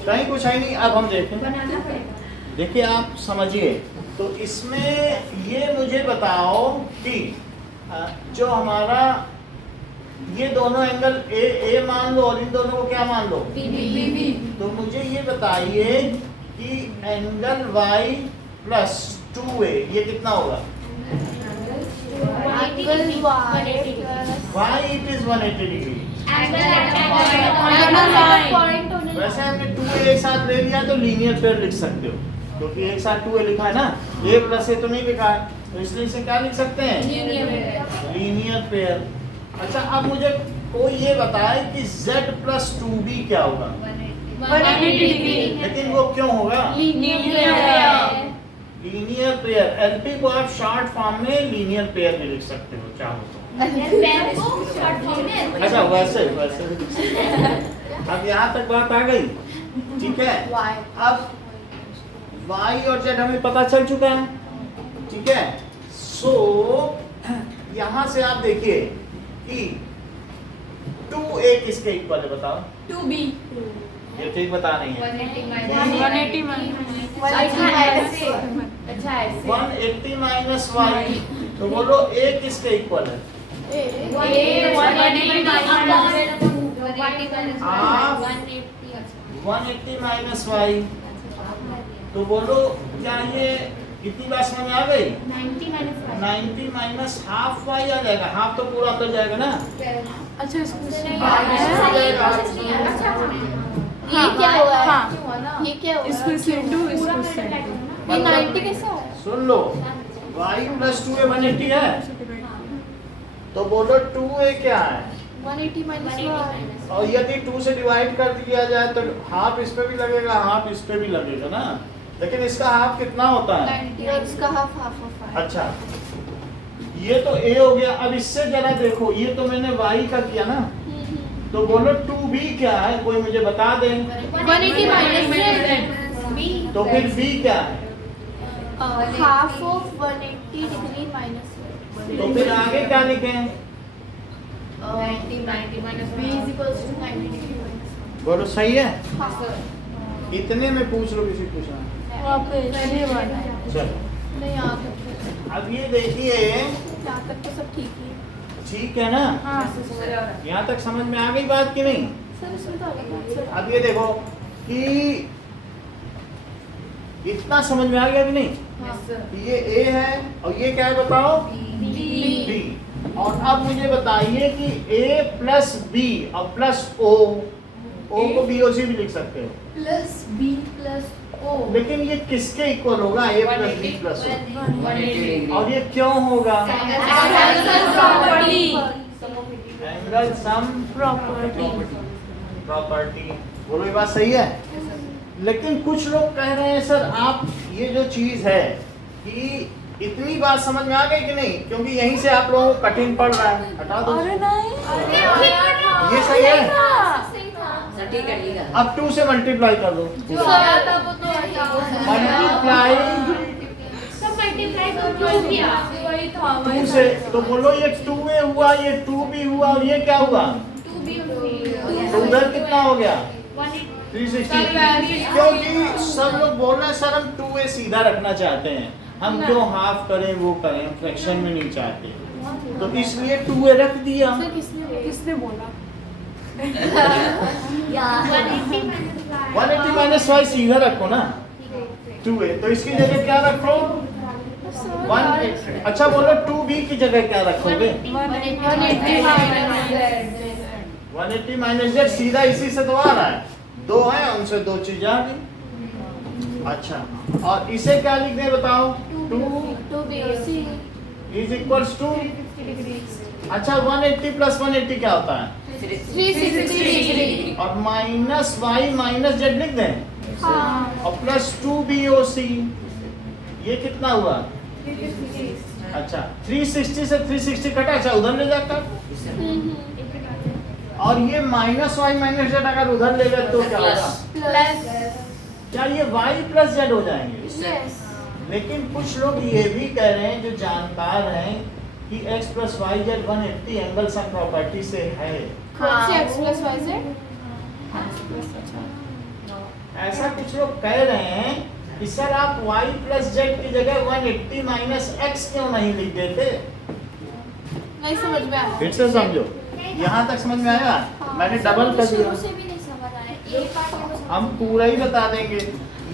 कहीं कुछ है नहीं। अब हम देखें, बनाना पड़ेगा देखिए आप समझिए, तो इसमें ये मुझे बताओ कि जो हमारा ये दोनों एंगल ए मान लो और इन दोनों को क्या मान लो? बीबी तो मुझे ये बताइए कि एंगल y प्लस 2a ये कितना होगा? Angle y it is 180 degree. Point होने वैसे हमने 2a एक साथ ले लिया तो लीनियर पेयर लिख सकते हो, क्योंकि एक साथ 2a लिखा है ना, a प्लस a तो नहीं लिखा है, तो इसलिए इसे क्या लिख सकते हैं? Linear pair. अच्छा, अब मुझे कोई ये बताए कि z प्लस 2b क्या होगा? 180 डिग्री लेकिन वो क्यों होगा? Linear pair. एलपी को आप शॉर्ट फॉर्म में लीनियर पेयर में लिख सकते हो चाहो तो। अच्छा, वैसे वैसे भी लिख सकते हो। अब यहाँ तक बात आ गई, ठीक है। अब y और z हमें पता चल चुका है, ठीक है। सो यहाँ से आप देखिए कि 2a किसके इक्वल है बताओ? 2b ये ठीक बता नहीं है। 180 अच्छा ऐसे 180 माइनस y, तो बोलो ए किसके इक्वल है? आप 180 माइनस वाई। तो बोलो क्या ये कितनी बात समझ में आ गई? 90 माइनस हाफ वाई आ जाएगा। हाफ तो पूरा अंदर जाएगा ना। अच्छा इसको ये क्या हुआ है? हाँ ये क्या हुआ? इसको सेंटू इसको सेंटू ये 90 कैसे हुआ? सुन लो, y प्लस 2a 180 है। तो बोलो 2a क्या है? 180 माइनस और यदि 2 से डिवाइड कर दिया जाए तो हाफ इस पे भी लगेगा, हाफ इस पे भी लगेगा ना। लेकिन इसका हाफ कितना होता है? 90 और इसका हाफ हाफ ऑफ है। अच्छा, ये तो a हो गया। अब इससे जरा देखो, ये तो मैंने y का किया ना। तो बोलो 2b क्या है? कोई मुझे बता दे। 180 माइनस तो फिर b क्या है? हाफ ऑफ 180 डिग्री माइनस तो फिर आगे क्या लिखें? 90 minus b is equals to 90 degree minus. बोलो सही है। हाँ इतने में पूछ लो, किसी पूछना है? वहाँ पे ये वाला है। चलो नहीं यहाँ तक अब ये देखिए, यहाँ तक तो सब ठीक ही है। ठीक है ना? हाँ यहाँ तक समझ में आ गई बात कि नहीं? सर इसमें तो अलग बात सर। अब ये देखो कि इतना समझ में आ गया कि नहीं? कि ये A है और ये क्या है बताओ? B। और अब मुझे बताइए कि A प्लस B और प्लस O को BOC भी लिख सकते हो, प्लस बी प्लस ओ। लेकिन ये किसके इक्वल होगा? A plus B plus O। और ये क्यों होगा? Angle sum property. बोलो ये बात सही है। लेकिन कुछ लोग कह रहे हैं सर आप ये जो चीज है कि इतनी बात समझ में आ गई कि नहीं? क्योंकि यहीं से आप लोगों को कठिन पड़ रहा है। हटा दो। अरे नहीं ये सही है। सर ठीक है, ठीक है। अब 2 से मल्टीप्लाई कर दो। जो आया था वो तो आया। मल्टीप्लाई सब मल्टीप्लाई कर दो किया। वही था 2 से, तो बोलो ये 2a हुआ, ये 2b हुआ और ये क्या हुआ? 2b तो उधर कितना हो गया? 360। क्योंकि सब लोग बोल रहे हैं सर हम 2a सीधा रखना चाहते हैं, हम क्यों हाफ करें वो करें, फ्रैक्शन में नहीं चाहते, तो इसलिए 2a रख दिया। सर किसने बोला? 180 माइनस वाई सीधा रखो ना 2a, तो इसकी जगह क्या रखो? 180। अच्छा बोलो 2b की जगह क्या रखोगे? 180 माइनस जेड। सीधा इसी से तो आ रहा है, 2 है उनसे 2 चीज आ गई। अच्छा, और इसे क्या लिखने बताओ? 2 BOC इज इक्वल्स टू। अच्छा 180 प्लस 180 क्या होता है? 360 डिग्री। और माइनस वाई माइनस जेड लिख दें हाँ और प्लस 2BOC, ये कितना हुआ? अच्छा 360 से 360 कटा, अच्छा उधर ले जाकर, और ये माइनस वाई माइनस जेड अगर उधर ले जाए तो क्या होगा? प्लस क्या ये वाई प्लस जेड हो जाएंगे? यस। लेकिन कुछ लोग ये भी कह रहे हैं जो जानकार हैं कि x plus Y Z 180 angle sum property से है। कौन सी x प्लस वाई जेड? ऐसा कुछ लोग कह रहे हैं कि सर आप y प्लस जेड की जगह 180 माइनस x क्यों नहीं लिख देते? नहीं समझ में आया। फिर से समझो, यहाँ तक समझ में आया? मैंने डबल कर दिया। शुरू से भी नहीं समझ आया, ये पार्ट मेरे को हम पूरा ही बता देंगे।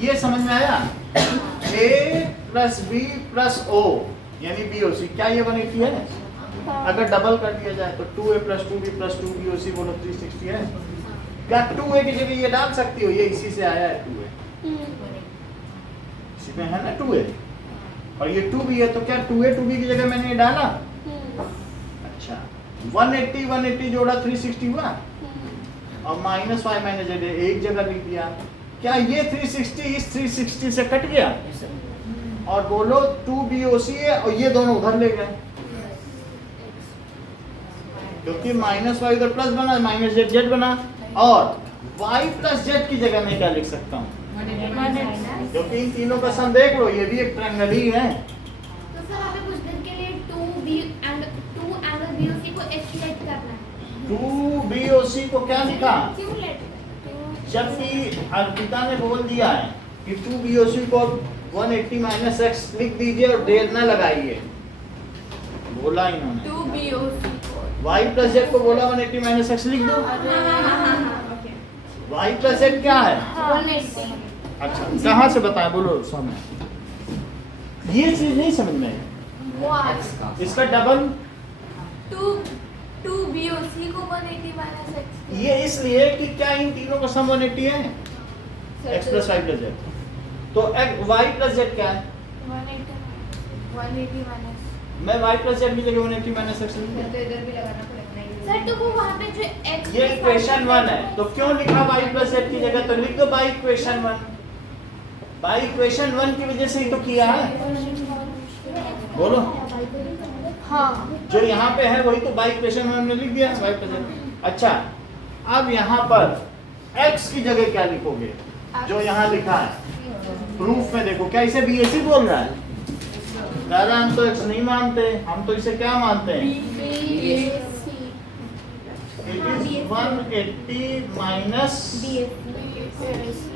ये समझ में आया? a plus b plus o यानी BOC, क्या ये 180 है? अगर डबल कर दिया जाए तो 2a plus 2b plus 2BOC बोलो 360 है। क्या 2a की जगह ये डाल सकती हो? ये इसी से आया है 2a, इसी में है ना 2a, और ये 2b है, तो क्या 2a 2b की जगह मैंने ये डाला? अच्छा 180 180 जोड़ा 360 हुआ, और माइनस वाई माइनस जेड एक जगह लिख दिया। क्या ये 360 इस 360 से कट गया? और बोलो 2BOC है और ये दोनों उधर ले गए, क्योंकि माइनस वाई उधर प्लस बना, माइनस जेड जेड बना, और y प्लस जेड की जगह मैं क्या लिख सकता हूँ? क्योंकि इन तीनों का सम देख लो, ये भी एक ट्रायंगल ही है। तो सर हमें कुछ दिन के लिए 2 एंगल BOC को h लेट करना है। 2BOC को क्या लिखा? क्यों लेट? जबकि अर्पिता ने बोल दिया है कि 2BOC को 180 माइनस x लिख दीजिए और ढेर ना लगाइए। बोला इन्होंने 2BOC y प्लस जेड को बोला 180 माइनस एक्स लिख दो। y प्लस जेड क्या है? 180 अच्छा कहाँ से बताएं, बोलो सामने। ये चीज नहीं समझ में आई। इसका डबल 2BOC को 180 माइनस x ये इसलिए कि क्या इन तीनों का सम 180 है, x plus Y plus Z. तो y प्लस जेड क्या है? 180 माइनस मैं y प्लस जेड की जगह 180 माइनस एक्स लिख दूं। सर तो वो वहाँ पे जो x ये इक्वेशन 1 है, तो क्यों लिखा y प्लस जेड की जगह? तो लिख दो बाई इक्वेशन 1। बाई इक्वेशन 1 की वजह से ही तो किया है, बोलो। हाँ जो यहाँ पे है वही तो बाई इक्वेशन 1 में लिख दिया y प्लस जेड। अच्छा अब यहाँ पर x की जगह क्या लिखोगे? जो यहाँ लिखा है प्रूफ में देखो, क्या इसे BAC बोल रहा है? दादा हम तो x नहीं मानते, हम तो इसे क्या मानते हैं? It is 180 माइनस,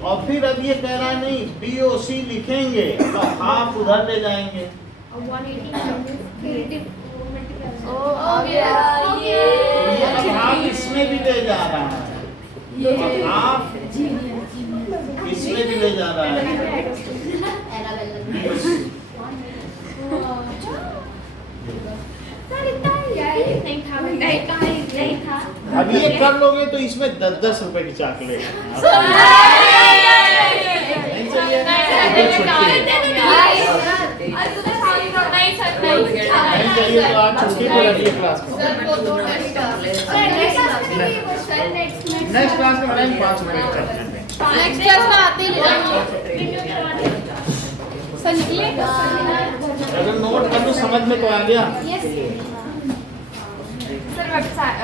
और फिर अब ये कह रहा है नहीं BOC लिखेंगे तो हाफ उधर ले जाएंगे। ओ गया ये अब हाफ इसमें भी ले जा रहा है, अब हाफ इसमें भी ले जा रहा है। नहीं था अब ये कर लोगे तो इसमें 10-10 रुपए की चॉकलेट नहीं चाहिए? ये छुट्टी है। नहीं चाहिए तो आप छुट्टी पर रखिए क्लास में। नेक्स्ट क्लास में मैडम 5 मिनट चलते हैं। नेक्स्ट क्लास में आते ही सर निकलेगा अगर नोट कर लूँ समझ में तो आ गया। Sir website